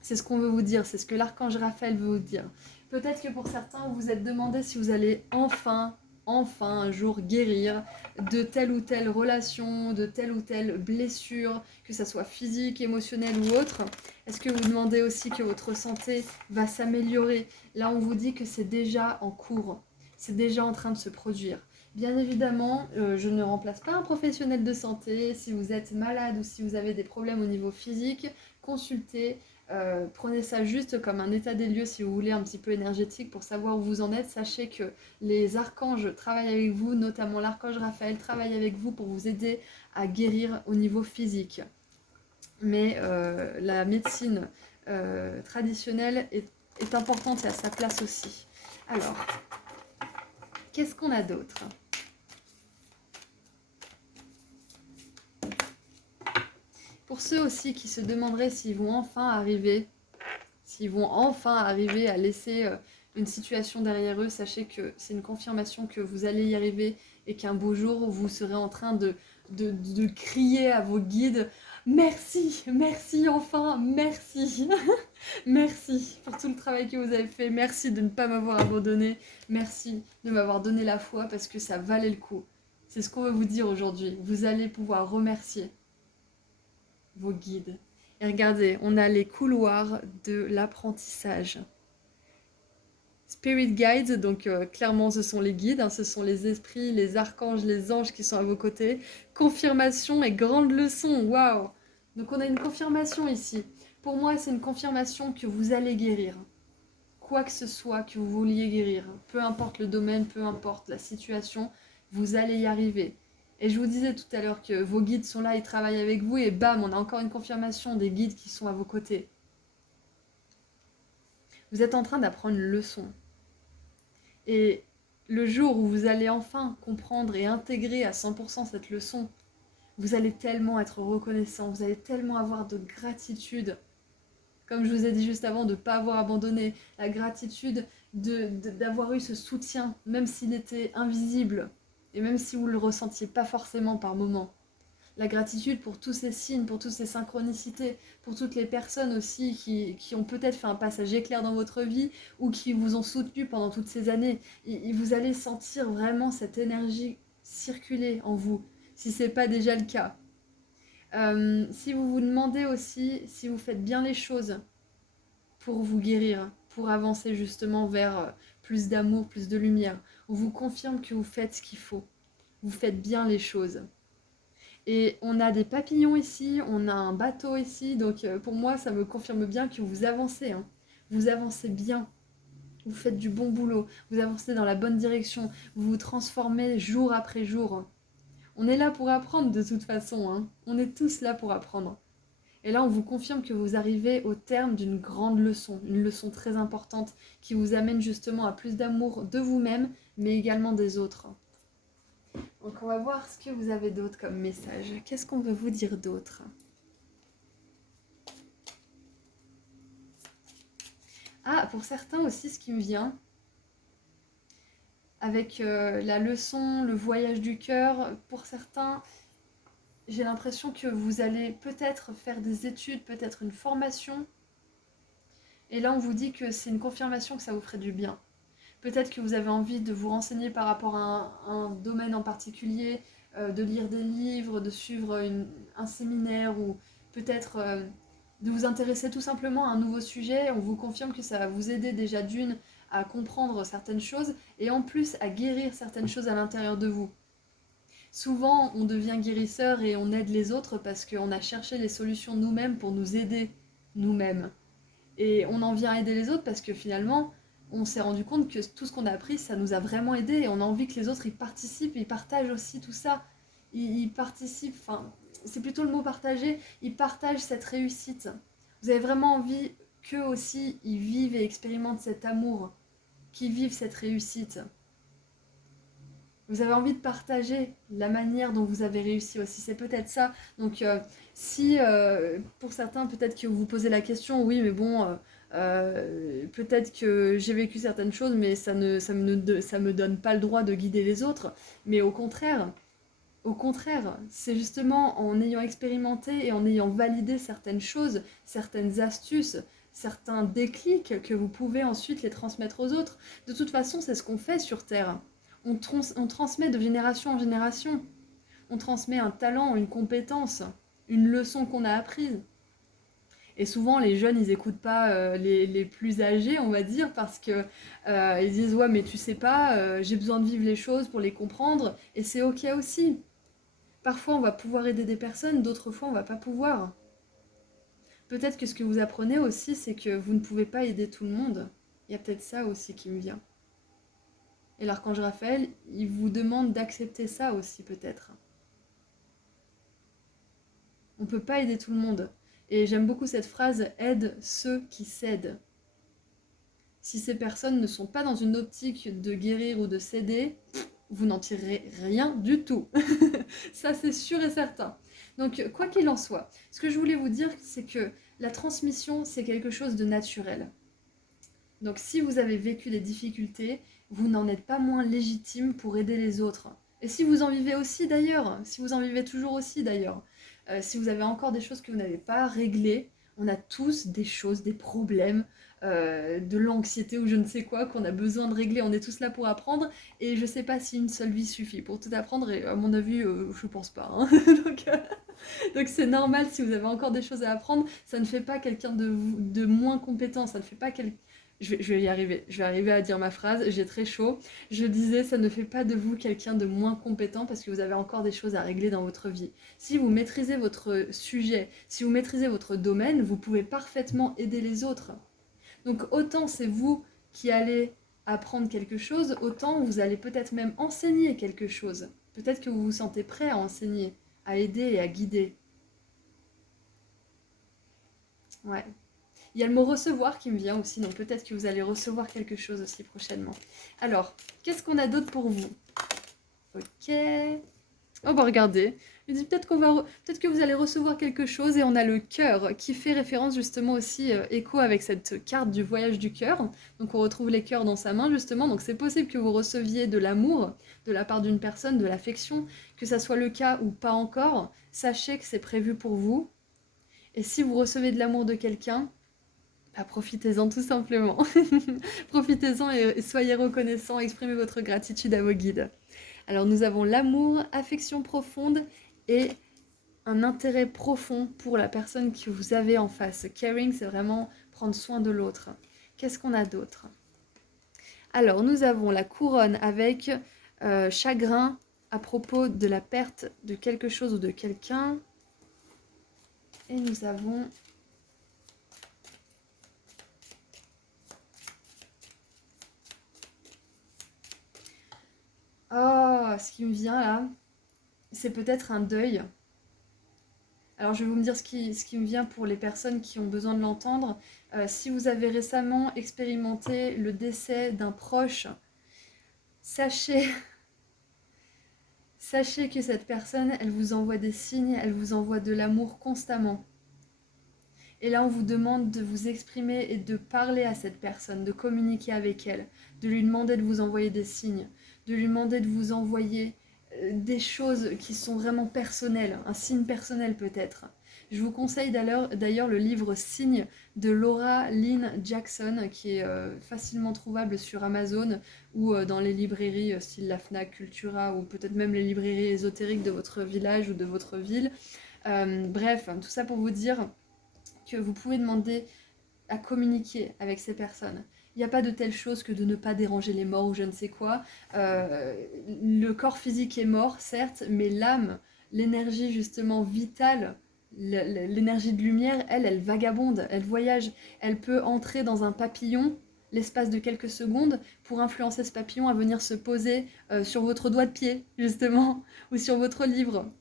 C'est ce qu'on veut vous dire, c'est ce que l'archange Raphaël veut vous dire. Peut-être que pour certains, vous vous êtes demandé si vous allez enfin un jour guérir de telle ou telle relation, de telle ou telle blessure, que ça soit physique, émotionnelle ou autre. Est-ce que vous demandez aussi que votre santé va s'améliorer? Là, on vous dit que c'est déjà en cours, c'est déjà en train de se produire. Bien évidemment, je ne remplace pas un professionnel de santé. Si vous êtes malade ou si vous avez des problèmes au niveau physique, consultez. Prenez ça juste comme un état des lieux si vous voulez, un petit peu énergétique pour savoir où vous en êtes. Sachez que les archanges travaillent avec vous, notamment l'archange Raphaël travaille avec vous pour vous aider à guérir au niveau physique. Mais la médecine traditionnelle est importante et à sa place aussi. Alors, qu'est-ce qu'on a d'autre ? Pour ceux aussi qui se demanderaient s'ils vont enfin arriver à laisser une situation derrière eux, sachez que c'est une confirmation que vous allez y arriver et qu'un beau jour, vous serez en train de crier à vos guides « Merci, merci enfin, merci, merci pour tout le travail que vous avez fait, merci de ne pas m'avoir abandonné, merci de m'avoir donné la foi parce que ça valait le coup. » C'est ce qu'on veut vous dire aujourd'hui, vous allez pouvoir remercier vos guides. Et regardez, on a les couloirs de l'apprentissage. Spirit Guides, donc clairement ce sont les guides, hein, ce sont les esprits, les archanges, les anges qui sont à vos côtés. Confirmation et grande leçon, waouh! Donc on a une confirmation ici. Pour moi, c'est une confirmation que vous allez guérir. Quoi que ce soit que vous vouliez guérir, peu importe le domaine, peu importe la situation, vous allez y arriver. Et je vous disais tout à l'heure que vos guides sont là, ils travaillent avec vous et bam, on a encore une confirmation des guides qui sont à vos côtés. Vous êtes en train d'apprendre une leçon. Et le jour où vous allez enfin comprendre et intégrer à 100% cette leçon, vous allez tellement être reconnaissant, vous allez tellement avoir de gratitude. Comme je vous ai dit juste avant, de ne pas avoir abandonné, la gratitude d'avoir eu ce soutien, même s'il était invisible. Et même si vous ne le ressentiez pas forcément par moments. La gratitude pour tous ces signes, pour toutes ces synchronicités, pour toutes les personnes aussi qui ont peut-être fait un passage éclair dans votre vie ou qui vous ont soutenu pendant toutes ces années. Et vous allez sentir vraiment cette énergie circuler en vous, si ce n'est pas déjà le cas. Si vous vous demandez aussi si vous faites bien les choses pour vous guérir, pour avancer justement vers plus d'amour, plus de lumière, on vous confirme que vous faites ce qu'il faut. Vous faites bien les choses. Et on a des papillons ici, on a un bateau ici, donc pour moi ça me confirme bien que vous avancez. Hein. Vous avancez bien, vous faites du bon boulot, vous avancez dans la bonne direction, vous vous transformez jour après jour. On est là pour apprendre de toute façon, hein. On est tous là pour apprendre. Et là, on vous confirme que vous arrivez au terme d'une grande leçon, une leçon très importante qui vous amène justement à plus d'amour de vous-même, mais également des autres. Donc on va voir ce que vous avez d'autre comme message. Qu'est-ce qu'on veut vous dire d'autre? Ah, pour certains aussi, ce qui me vient, avec la leçon, le voyage du cœur, pour certains, j'ai l'impression que vous allez peut-être faire des études, peut-être une formation. Et là, on vous dit que c'est une confirmation que ça vous ferait du bien. Peut-être que vous avez envie de vous renseigner par rapport à un domaine en particulier, de lire des livres, de suivre un séminaire ou peut-être de vous intéresser tout simplement à un nouveau sujet. On vous confirme que ça va vous aider déjà d'une à comprendre certaines choses et en plus à guérir certaines choses à l'intérieur de vous. Souvent, on devient guérisseur et on aide les autres parce qu'on a cherché les solutions nous-mêmes pour nous aider nous-mêmes. Et on en vient aider les autres parce que finalement, on s'est rendu compte que tout ce qu'on a appris, ça nous a vraiment aidé. Et on a envie que les autres, ils participent, ils partagent aussi tout ça. Ils participent, enfin, c'est plutôt le mot partager, ils partagent cette réussite. Vous avez vraiment envie qu'eux aussi, ils vivent et expérimentent cet amour, qu'ils vivent cette réussite. Vous avez envie de partager la manière dont vous avez réussi aussi, c'est peut-être ça. Donc si pour certains peut-être que vous vous posez la question, oui mais bon, peut-être que j'ai vécu certaines choses mais ça me donne pas le droit de guider les autres. Mais au contraire, c'est justement en ayant expérimenté et en ayant validé certaines choses, certaines astuces, certains déclics que vous pouvez ensuite les transmettre aux autres. De toute façon, c'est ce qu'on fait sur Terre. On transmet de génération en génération. On transmet un talent, une compétence, une leçon qu'on a apprise. Et souvent, les jeunes, ils n'écoutent pas les plus âgés, on va dire, parce que ils disent ouais, mais tu sais pas, j'ai besoin de vivre les choses pour les comprendre, et c'est ok aussi. Parfois, on va pouvoir aider des personnes, d'autres fois, on va pas pouvoir. Peut-être que ce que vous apprenez aussi, c'est que vous ne pouvez pas aider tout le monde. Il y a peut-être ça aussi qui me vient. Et l'archange Raphaël, il vous demande d'accepter ça aussi peut-être. On ne peut pas aider tout le monde. Et j'aime beaucoup cette phrase, aide ceux qui s'aident. Si ces personnes ne sont pas dans une optique de guérir ou de s'aider, vous n'en tirerez rien du tout. Ça c'est sûr et certain. Donc quoi qu'il en soit, ce que je voulais vous dire, c'est que la transmission, c'est quelque chose de naturel. Donc si vous avez vécu des difficultés, vous n'en êtes pas moins légitime pour aider les autres. Et si vous en vivez aussi d'ailleurs, si vous en vivez toujours aussi d'ailleurs, si vous avez encore des choses que vous n'avez pas réglées, on a tous des choses, des problèmes, de l'anxiété ou je ne sais quoi qu'on a besoin de régler. On est tous là pour apprendre et je sais pas si une seule vie suffit pour tout apprendre et à mon avis, je pense pas. Hein. Donc c'est normal si vous avez encore des choses à apprendre, ça ne fait pas quelqu'un de moins compétent, ça ne fait pas quelqu'un... Je vais y arriver, je vais arriver à dire ma phrase, j'ai très chaud. Je disais, ça ne fait pas de vous quelqu'un de moins compétent parce que vous avez encore des choses à régler dans votre vie. Si vous maîtrisez votre sujet, si vous maîtrisez votre domaine, vous pouvez parfaitement aider les autres. Donc autant c'est vous qui allez apprendre quelque chose, autant vous allez peut-être même enseigner quelque chose. Peut-être que vous vous sentez prêt à enseigner, à aider et à guider. Ouais. Il y a le mot recevoir qui me vient aussi, donc peut-être que vous allez recevoir quelque chose aussi prochainement. Alors, qu'est-ce qu'on a d'autre pour vous? Ok. Oh bah regardez, il dit peut-être peut-être que vous allez recevoir quelque chose et on a le cœur qui fait référence justement aussi écho avec cette carte du voyage du cœur. Donc on retrouve les cœurs dans sa main justement, donc c'est possible que vous receviez de l'amour de la part d'une personne, de l'affection, que ça soit le cas ou pas encore, sachez que c'est prévu pour vous. Et si vous recevez de l'amour de quelqu'un, bah, profitez-en tout simplement. Profitez-en et soyez reconnaissants, exprimez votre gratitude à vos guides. Alors nous avons l'amour, affection profonde et un intérêt profond pour la personne que vous avez en face. Caring, c'est vraiment prendre soin de l'autre. Qu'est-ce qu'on a d'autre? Alors nous avons la couronne avec chagrin à propos de la perte de quelque chose ou de quelqu'un. Et nous avons... Oh, ce qui me vient là, c'est peut-être un deuil. Alors je vais vous me dire ce qui me vient pour les personnes qui ont besoin de l'entendre. Si vous avez récemment expérimenté le décès d'un proche, Sachez, sachez que cette personne, elle vous envoie des signes, elle vous envoie de l'amour constamment. Et là, on vous demande de vous exprimer et de parler à cette personne, de communiquer avec elle, de lui demander de vous envoyer des signes, de lui demander de vous envoyer des choses qui sont vraiment personnelles, un signe personnel peut-être. Je vous conseille d'ailleurs le livre Signes de Laura Lynn Jackson, qui est facilement trouvable sur Amazon ou dans les librairies style la Fnac, Cultura, ou peut-être même les librairies ésotériques de votre village ou de votre ville. Bref, tout ça pour vous dire que vous pouvez demander à communiquer avec ces personnes. Il n'y a pas de telle chose que de ne pas déranger les morts ou je ne sais quoi. Le corps physique est mort, certes, mais l'âme, l'énergie justement vitale, l'énergie de lumière, elle vagabonde, elle voyage. Elle peut entrer dans un papillon l'espace de quelques secondes pour influencer ce papillon à venir se poser sur votre doigt de pied, justement, ou sur votre livre.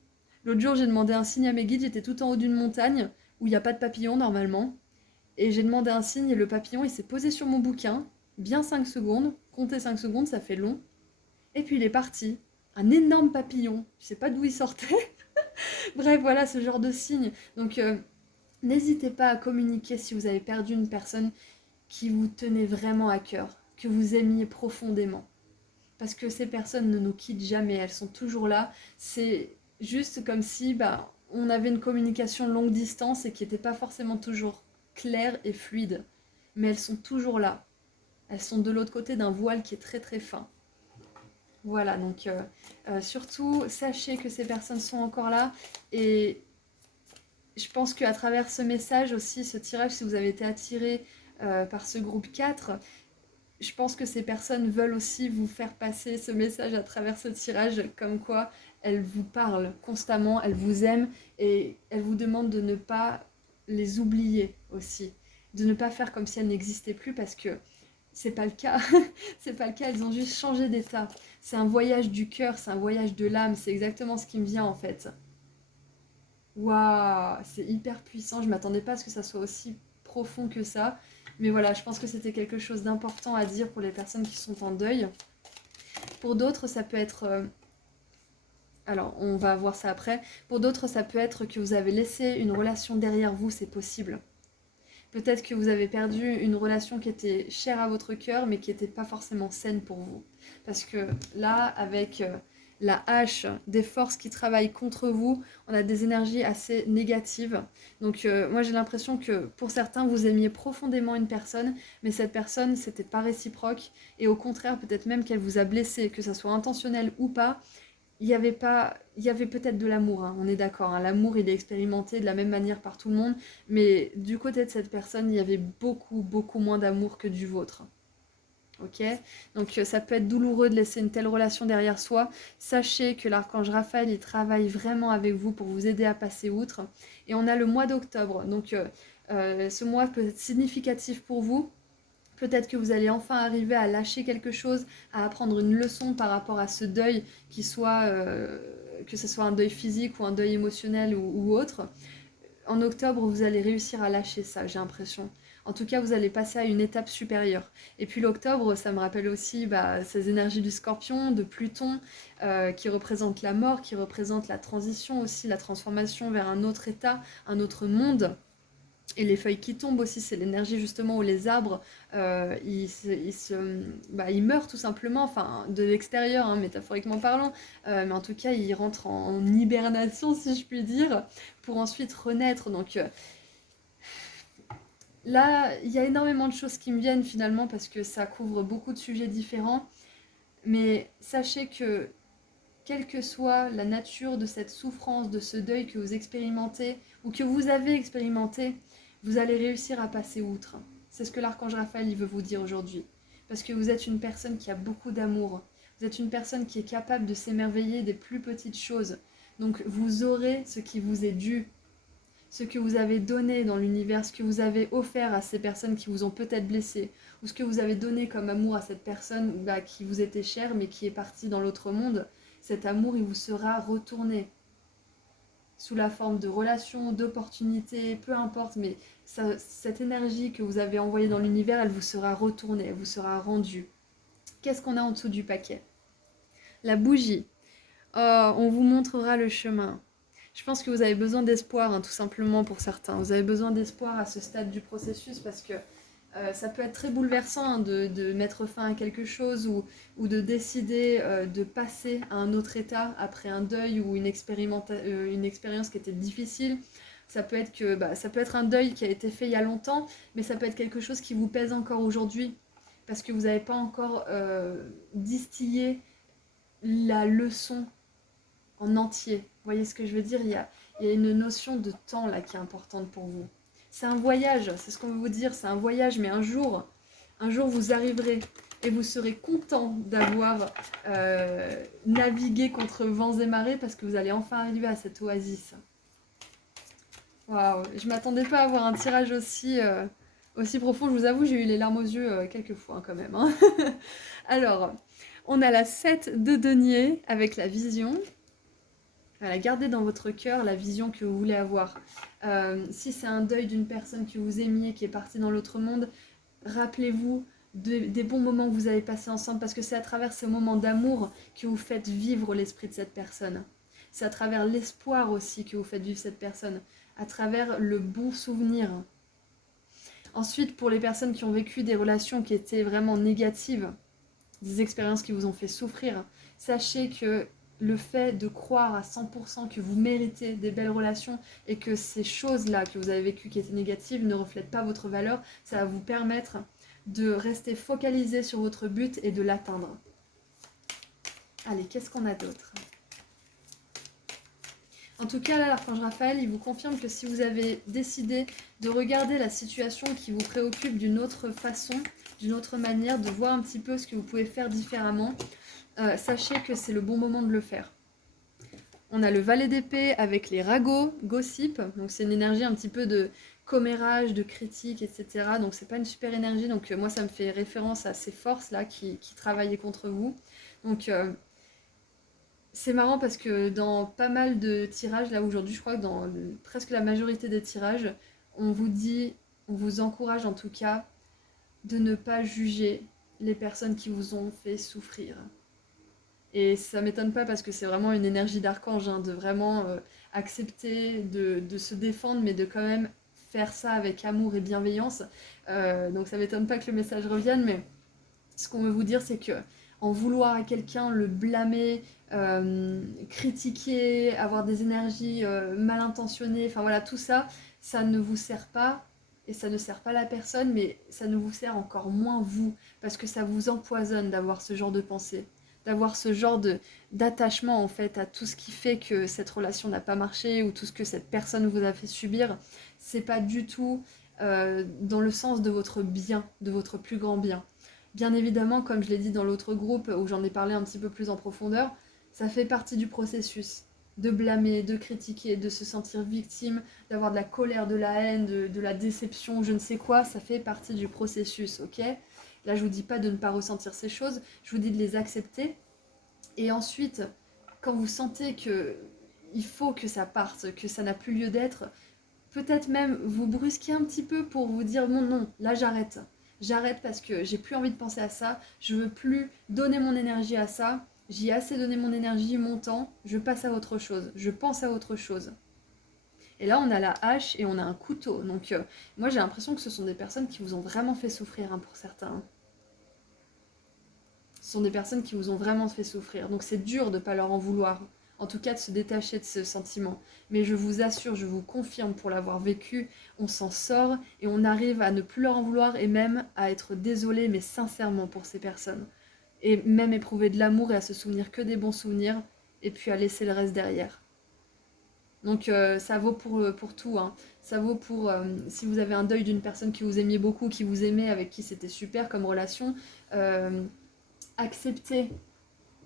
L'autre jour, j'ai demandé un signe à mes guides, j'étais tout en haut d'une montagne où il n'y a pas de papillon normalement. Et j'ai demandé un signe et le papillon il s'est posé sur mon bouquin, bien 5 secondes, comptez 5 secondes, ça fait long. Et puis il est parti. Un énorme papillon, je sais pas d'où il sortait. Bref, voilà ce genre de signe. Donc n'hésitez pas à communiquer si vous avez perdu une personne qui vous tenait vraiment à cœur, que vous aimiez profondément. Parce que ces personnes ne nous quittent jamais, elles sont toujours là. C'est juste comme si on avait une communication longue distance et qui n'était pas forcément toujours claire et fluide. Mais elles sont toujours là. Elles sont de l'autre côté d'un voile qui est très très fin. Voilà, donc surtout, sachez que ces personnes sont encore là. Et je pense qu'à travers ce message aussi, ce tirage, si vous avez été attiré par ce groupe 4, je pense que ces personnes veulent aussi vous faire passer ce message à travers ce tirage, comme quoi elles vous parlent constamment, elles vous aiment et elles vous demandent de ne pas les oublier aussi, de ne pas faire comme si elles n'existaient plus parce que c'est pas le cas. C'est pas le cas, elles ont juste changé d'état. C'est un voyage du cœur, c'est un voyage de l'âme, c'est exactement ce qui me vient en fait. Waouh, c'est hyper puissant, je m'attendais pas à ce que ça soit aussi profond que ça. Mais voilà, je pense que c'était quelque chose d'important à dire pour les personnes qui sont en deuil. Pour d'autres, ça peut être... alors, on va voir ça après. Pour d'autres, ça peut être que vous avez laissé une relation derrière vous, c'est possible. Peut-être que vous avez perdu une relation qui était chère à votre cœur, mais qui n'était pas forcément saine pour vous. Parce que là, avec la hache des forces qui travaillent contre vous, on a des énergies assez négatives. Donc moi, j'ai l'impression que pour certains, vous aimiez profondément une personne, mais cette personne, c'était pas réciproque. Et au contraire, peut-être même qu'elle vous a blessé, que ça soit intentionnel ou pas. Il y avait peut-être de l'amour, hein, on est d'accord, hein, l'amour il est expérimenté de la même manière par tout le monde, mais du côté de cette personne, il y avait beaucoup, beaucoup moins d'amour que du vôtre. Ok. Donc ça peut être douloureux de laisser une telle relation derrière soi. Sachez que l'archange Raphaël, il travaille vraiment avec vous pour vous aider à passer outre. Et on a le mois d'octobre, donc ce mois peut être significatif pour vous. Peut-être que vous allez enfin arriver à lâcher quelque chose, à apprendre une leçon par rapport à ce deuil, que ce soit un deuil physique ou un deuil émotionnel ou autre. En octobre, vous allez réussir à lâcher ça, j'ai l'impression. En tout cas, vous allez passer à une étape supérieure. Et puis l'octobre, ça me rappelle aussi ces énergies du scorpion, de Pluton, qui représente la mort, qui représente la transition aussi, la transformation vers un autre état, un autre monde. Et les feuilles qui tombent aussi, c'est l'énergie justement où les arbres, ils meurent tout simplement, enfin de l'extérieur, hein, métaphoriquement parlant, mais en tout cas ils rentrent en hibernation si je puis dire, pour ensuite renaître. Donc là, il y a énormément de choses qui me viennent finalement parce que ça couvre beaucoup de sujets différents, mais sachez que quelle que soit la nature de cette souffrance, de ce deuil que vous expérimentez ou que vous avez expérimenté, vous allez réussir à passer outre. C'est ce que l'archange Raphaël il veut vous dire aujourd'hui. Parce que vous êtes une personne qui a beaucoup d'amour. Vous êtes une personne qui est capable de s'émerveiller des plus petites choses. Donc vous aurez ce qui vous est dû, ce que vous avez donné dans l'univers, ce que vous avez offert à ces personnes qui vous ont peut-être blessé, ou ce que vous avez donné comme amour à cette personne qui vous était chère mais qui est partie dans l'autre monde. Cet amour, il vous sera retourné sous la forme de relations, d'opportunités, peu importe, mais cette énergie que vous avez envoyée dans l'univers, elle vous sera retournée, elle vous sera rendue. Qu'est-ce qu'on a en dessous du paquet? La bougie. Oh, on vous montrera le chemin. Je pense que vous avez besoin d'espoir, hein, tout simplement pour certains. Vous avez besoin d'espoir à ce stade du processus parce que ça peut être très bouleversant hein, de mettre fin à quelque chose ou de décider de passer à un autre état après un deuil ou une expérience qui était difficile. Ça peut être ça peut être un deuil qui a été fait il y a longtemps, mais ça peut être quelque chose qui vous pèse encore aujourd'hui parce que vous n'avez pas encore distillé la leçon en entier. Vous voyez ce que je veux dire? Il y a une notion de temps là qui est importante pour vous. C'est un voyage, c'est ce qu'on veut vous dire, c'est un voyage, mais un jour vous arriverez et vous serez content d'avoir navigué contre vents et marées parce que vous allez enfin arriver à cette oasis. Waouh, je m'attendais pas à avoir un tirage aussi profond. Je vous avoue, j'ai eu les larmes aux yeux quelques fois hein, quand même. Hein. Alors, on a la 7 de denier avec la vision. Voilà, gardez dans votre cœur la vision que vous voulez avoir. Si c'est un deuil d'une personne que vous aimiez, qui est partie dans l'autre monde, rappelez-vous des bons moments que vous avez passés ensemble, parce que c'est à travers ces moments d'amour que vous faites vivre l'esprit de cette personne. C'est à travers l'espoir aussi que vous faites vivre cette personne, à travers le bon souvenir. Ensuite, pour les personnes qui ont vécu des relations qui étaient vraiment négatives, des expériences qui vous ont fait souffrir, sachez que le fait de croire à 100% que vous méritez des belles relations et que ces choses-là que vous avez vécues qui étaient négatives ne reflètent pas votre valeur, ça va vous permettre de rester focalisé sur votre but et de l'atteindre. Allez, qu'est-ce qu'on a d'autre ? En tout cas, là, l'archange Raphaël, il vous confirme que si vous avez décidé de regarder la situation qui vous préoccupe d'une autre façon, d'une autre manière, de voir un petit peu ce que vous pouvez faire différemment, sachez que c'est le bon moment de le faire. On a le valet d'épée avec les ragots, gossip, donc c'est une énergie un petit peu de commérage, de critique, etc. Donc c'est pas une super énergie, donc moi ça me fait référence à ces forces-là qui travaillaient contre vous. Donc c'est marrant parce que dans pas mal de tirages, là aujourd'hui je crois que dans presque la majorité des tirages, on vous dit, on vous encourage en tout cas de ne pas juger les personnes qui vous ont fait souffrir. Et ça m'étonne pas parce que c'est vraiment une énergie d'archange, hein, de vraiment accepter, de se défendre, mais de quand même faire ça avec amour et bienveillance. Donc ça m'étonne pas que le message revienne, mais ce qu'on veut vous dire, c'est que en vouloir à quelqu'un, le blâmer, critiquer, avoir des énergies mal intentionnées, enfin voilà, tout ça, ça ne vous sert pas. Et ça ne sert pas la personne, mais ça ne vous sert encore moins vous, parce que ça vous empoisonne d'avoir ce genre de pensée, d'avoir ce genre d'attachement en fait à tout ce qui fait que cette relation n'a pas marché ou tout ce que cette personne vous a fait subir. C'est pas du tout dans le sens de votre bien, de votre plus grand bien. Bien évidemment, comme je l'ai dit dans l'autre groupe où j'en ai parlé un petit peu plus en profondeur, ça fait partie du processus de blâmer, de critiquer, de se sentir victime, d'avoir de la colère, de la haine, de la déception, je ne sais quoi, ça fait partie du processus, ok ? Là, je vous dis pas de ne pas ressentir ces choses, je vous dis de les accepter. Et ensuite, quand vous sentez que il faut que ça parte, que ça n'a plus lieu d'être, peut-être même vous brusquer un petit peu pour vous dire non, non, là j'arrête. J'arrête parce que j'ai plus envie de penser à ça, je veux plus donner mon énergie à ça, j'y ai assez donné mon énergie, mon temps, je passe à autre chose, je pense à autre chose. Et là on a la hache et on a un couteau, donc moi j'ai l'impression que ce sont des personnes qui vous ont vraiment fait souffrir hein, pour certains. Ce sont des personnes qui vous ont vraiment fait souffrir, donc c'est dur de ne pas leur en vouloir. En tout cas, de se détacher de ce sentiment. Mais je vous assure, je vous confirme, pour l'avoir vécu, on s'en sort et on arrive à ne plus leur en vouloir et même à être désolé, mais sincèrement pour ces personnes. Et même éprouver de l'amour et à se souvenir que des bons souvenirs et puis à laisser le reste derrière. Donc ça vaut pour tout. Hein. Ça vaut pour si vous avez un deuil d'une personne que vous aimiez beaucoup, qui vous aimait, avec qui c'était super comme relation. Acceptez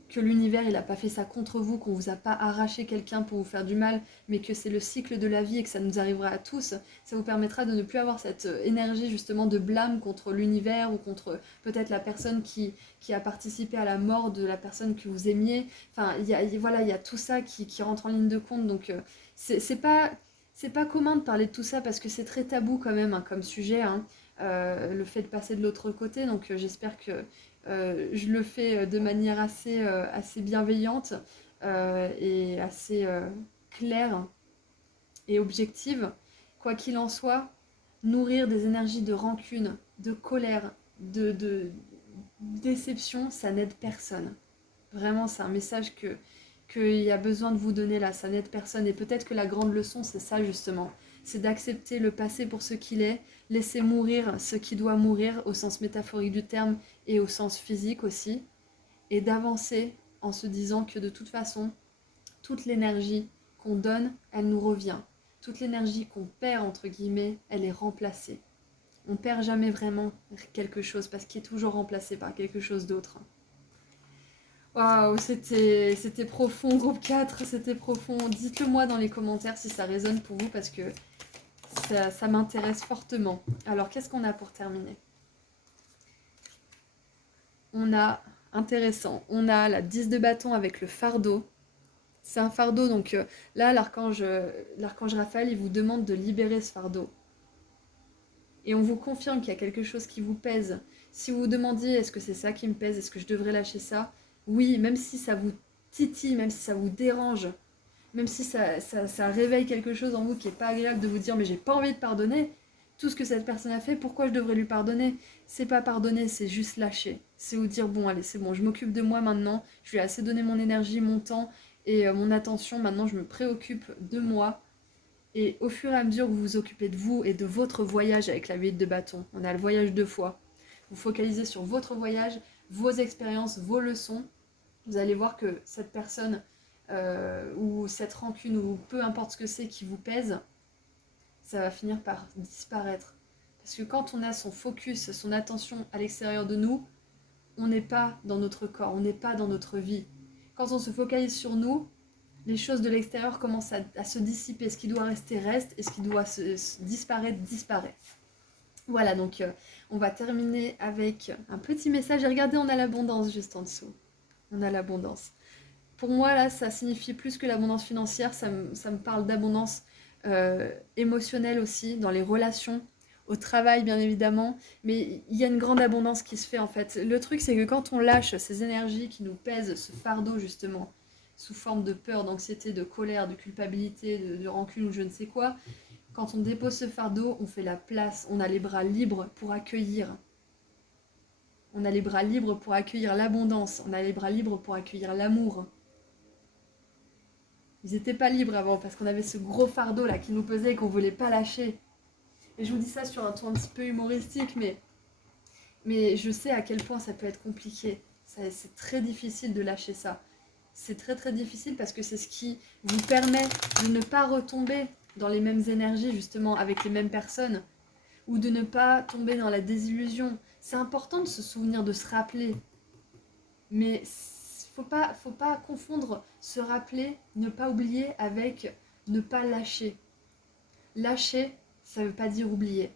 que l'univers il a pas fait ça contre vous, qu'on vous a pas arraché quelqu'un pour vous faire du mal, mais que c'est le cycle de la vie et que ça nous arrivera à tous, ça vous permettra de ne plus avoir cette énergie justement de blâme contre l'univers ou contre peut-être la personne qui a participé à la mort de la personne que vous aimiez. Enfin, voilà, il y a tout ça qui rentre en ligne de compte, donc c'est pas commun de parler de tout ça parce que c'est très tabou quand même hein, comme sujet, hein, le fait de passer de l'autre côté, donc j'espère que je le fais de manière assez bienveillante et assez claire et objective. Quoi qu'il en soit, nourrir des énergies de rancune, de colère, de déception, ça n'aide personne. Vraiment, c'est un message qu'il y a besoin de vous donner là, ça n'aide personne. Et peut-être que la grande leçon, c'est ça justement. C'est d'accepter le passé pour ce qu'il est, laisser mourir ce qui doit mourir au sens métaphorique du terme et au sens physique aussi, et d'avancer en se disant que de toute façon, toute l'énergie qu'on donne, elle nous revient. Toute l'énergie qu'on perd, entre guillemets, elle est remplacée. On perd jamais vraiment quelque chose parce qu'il est toujours remplacé par quelque chose d'autre. Waouh, c'était profond, groupe 4, c'était profond. Dites-le moi dans les commentaires si ça résonne pour vous parce que ça m'intéresse fortement. Alors, qu'est-ce qu'on a pour terminer? On a, intéressant, on a la 10 de bâton avec le fardeau. C'est un fardeau, donc là, l'archange Raphaël, il vous demande de libérer ce fardeau. Et on vous confirme qu'il y a quelque chose qui vous pèse. Si vous vous demandiez, est-ce que c'est ça qui me pèse, est-ce que je devrais lâcher ça? Oui, même si ça vous titille, même si ça vous dérange, même si ça réveille quelque chose en vous qui n'est pas agréable de vous dire, mais j'ai pas envie de pardonner, tout ce que cette personne a fait, pourquoi je devrais lui pardonner? C'est pas pardonner, c'est juste lâcher. C'est vous dire, bon, allez, c'est bon, je m'occupe de moi maintenant, je lui ai assez donné mon énergie, mon temps et mon attention, maintenant je me préoccupe de moi. Et au fur et à mesure que vous vous occupez de vous et de votre voyage avec la 8 de bâton, on a le voyage 2 fois, vous focalisez sur votre voyage, vos expériences, vos leçons, vous allez voir que cette personne ou cette rancune ou peu importe ce que c'est qui vous pèse, ça va finir par disparaître. Parce que quand on a son focus, son attention à l'extérieur de nous, on n'est pas dans notre corps, on n'est pas dans notre vie. Quand on se focalise sur nous, les choses de l'extérieur commencent à se dissiper. Ce qui doit rester reste et ce qui doit se disparaître disparaît. Voilà, donc on va terminer avec un petit message. Et regardez, on a l'abondance juste en dessous. On a l'abondance. Pour moi, là, ça signifie plus que l'abondance financière. Ça me parle d'abondance émotionnelle aussi, dans les relations, au travail, bien évidemment. Mais il y a une grande abondance qui se fait, en fait. Le truc, c'est que quand on lâche ces énergies qui nous pèsent, ce fardeau, justement, sous forme de peur, d'anxiété, de colère, de culpabilité, de rancune ou je ne sais quoi, quand on dépose ce fardeau, on fait la place, on a les bras libres pour accueillir. On a les bras libres pour accueillir l'abondance, on a les bras libres pour accueillir l'amour. Ils n'étaient pas libres avant parce qu'on avait ce gros fardeau là qui nous pesait et qu'on voulait pas lâcher. Et je vous dis ça sur un ton un petit peu humoristique, mais je sais à quel point ça peut être compliqué. C'est très difficile de lâcher ça. C'est très très difficile parce que c'est ce qui vous permet de ne pas retomber dans les mêmes énergies justement avec les mêmes personnes ou de ne pas tomber dans la désillusion. C'est important de se souvenir, de se rappeler. Mais faut pas confondre se rappeler, ne pas oublier avec ne pas lâcher. Lâcher, ça ne veut pas dire oublier.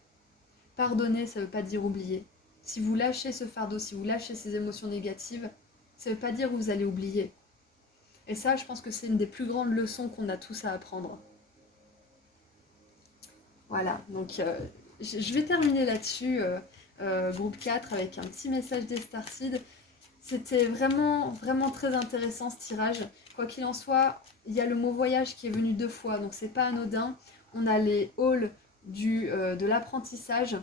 Pardonner, ça ne veut pas dire oublier. Si vous lâchez ce fardeau, si vous lâchez ces émotions négatives, ça ne veut pas dire que vous allez oublier. Et ça, je pense que c'est une des plus grandes leçons qu'on a tous à apprendre. Voilà, donc je vais terminer là-dessus, groupe 4, avec un petit message des Starseed. C'était vraiment, vraiment très intéressant ce tirage. Quoi qu'il en soit, il y a le mot voyage qui est venu 2 fois, donc c'est pas anodin. On a les halls de l'apprentissage.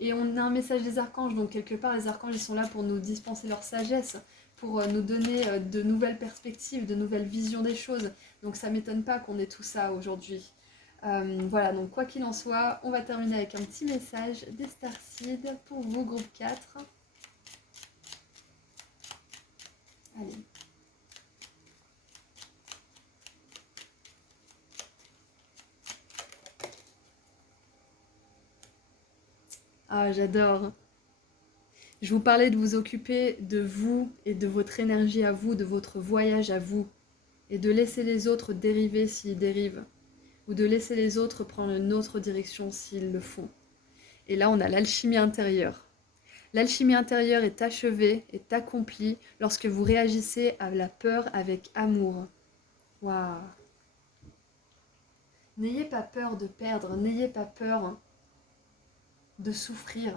Et on a un message des archanges, donc quelque part les archanges ils sont là pour nous dispenser leur sagesse, pour nous donner de nouvelles perspectives, de nouvelles visions des choses. Donc ça m'étonne pas qu'on ait tout ça aujourd'hui. Voilà, donc quoi qu'il en soit, on va terminer avec un petit message des Starseed pour vous, groupe 4. Allez. Ah, j'adore. Je vous parlais de vous occuper de vous et de votre énergie à vous, de votre voyage à vous, et de laisser les autres dériver s'ils dérivent, ou de laisser les autres prendre une autre direction s'ils le font. Et là, on a l'alchimie intérieure. L'alchimie intérieure est achevée, est accomplie lorsque vous réagissez à la peur avec amour. Waouh! N'ayez pas peur de perdre, n'ayez pas peur de souffrir.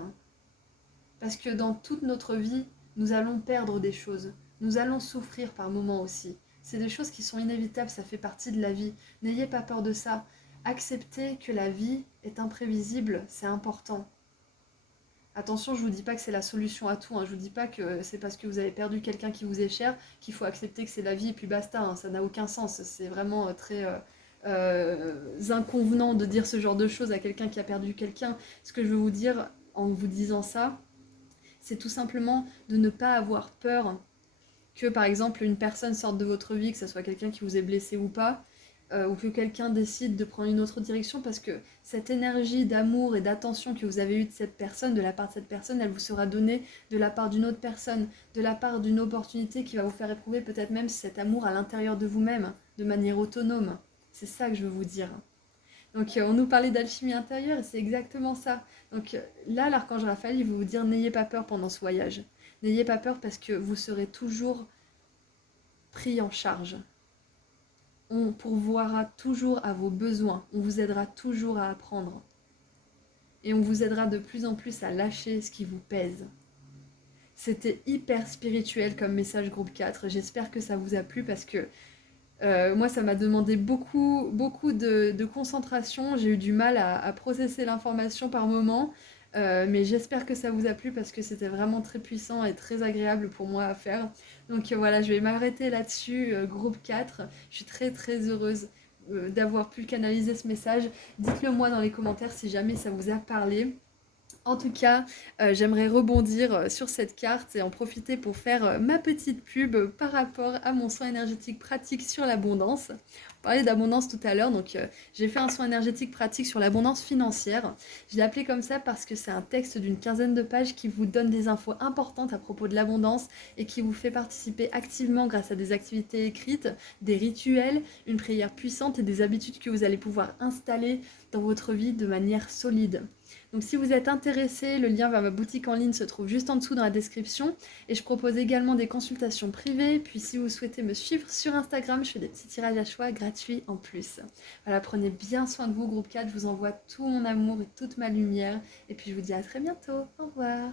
Parce que dans toute notre vie, nous allons perdre des choses, nous allons souffrir par moments aussi. C'est des choses qui sont inévitables, ça fait partie de la vie. N'ayez pas peur de ça. Acceptez que la vie est imprévisible, c'est important. Attention, je vous dis pas que c'est la solution à tout, hein. Je vous dis pas que c'est parce que vous avez perdu quelqu'un qui vous est cher qu'il faut accepter que c'est la vie et puis basta, hein. Ça n'a aucun sens. C'est vraiment très inconvenant de dire ce genre de choses à quelqu'un qui a perdu quelqu'un. Ce que je veux vous dire en vous disant ça, c'est tout simplement de ne pas avoir peur que par exemple une personne sorte de votre vie, que ce soit quelqu'un qui vous est blessé ou pas, ou que quelqu'un décide de prendre une autre direction, parce que cette énergie d'amour et d'attention que vous avez eue de cette personne, de la part de cette personne, elle vous sera donnée de la part d'une autre personne, de la part d'une opportunité qui va vous faire éprouver peut-être même cet amour à l'intérieur de vous-même, de manière autonome. C'est ça que je veux vous dire. Donc on nous parlait d'alchimie intérieure et c'est exactement ça. Donc là, l'archange Raphaël, il veut vous dire n'ayez pas peur pendant ce voyage. N'ayez pas peur parce que vous serez toujours pris en charge. On pourvoira toujours à vos besoins, on vous aidera toujours à apprendre. Et on vous aidera de plus en plus à lâcher ce qui vous pèse. C'était hyper spirituel comme message groupe 4. J'espère que ça vous a plu parce que moi, ça m'a demandé beaucoup de concentration. J'ai eu du mal à processer l'information par moment. Mais j'espère que ça vous a plu parce que c'était vraiment très puissant et très agréable pour moi à faire. Donc voilà, je vais m'arrêter là-dessus, groupe 4. Je suis très heureuse d'avoir pu canaliser ce message. Dites-le moi dans les commentaires si jamais ça vous a parlé. En tout cas, j'aimerais rebondir sur cette carte et en profiter pour faire ma petite pub par rapport à mon soin énergétique pratique sur l'abondance. On parlait d'abondance tout à l'heure, donc j'ai fait un soin énergétique pratique sur l'abondance financière. Je l'ai appelé comme ça parce que c'est un texte d'une quinzaine de pages qui vous donne des infos importantes à propos de l'abondance et qui vous fait participer activement grâce à des activités écrites, des rituels, une prière puissante et des habitudes que vous allez pouvoir installer dans votre vie de manière solide. Donc si vous êtes intéressé, le lien vers ma boutique en ligne se trouve juste en dessous dans la description. Et je propose également des consultations privées. Puis si vous souhaitez me suivre sur Instagram, je fais des petits tirages à choix gratuits en plus. Voilà, prenez bien soin de vous, groupe 4. Je vous envoie tout mon amour et toute ma lumière. Et puis je vous dis à très bientôt. Au revoir.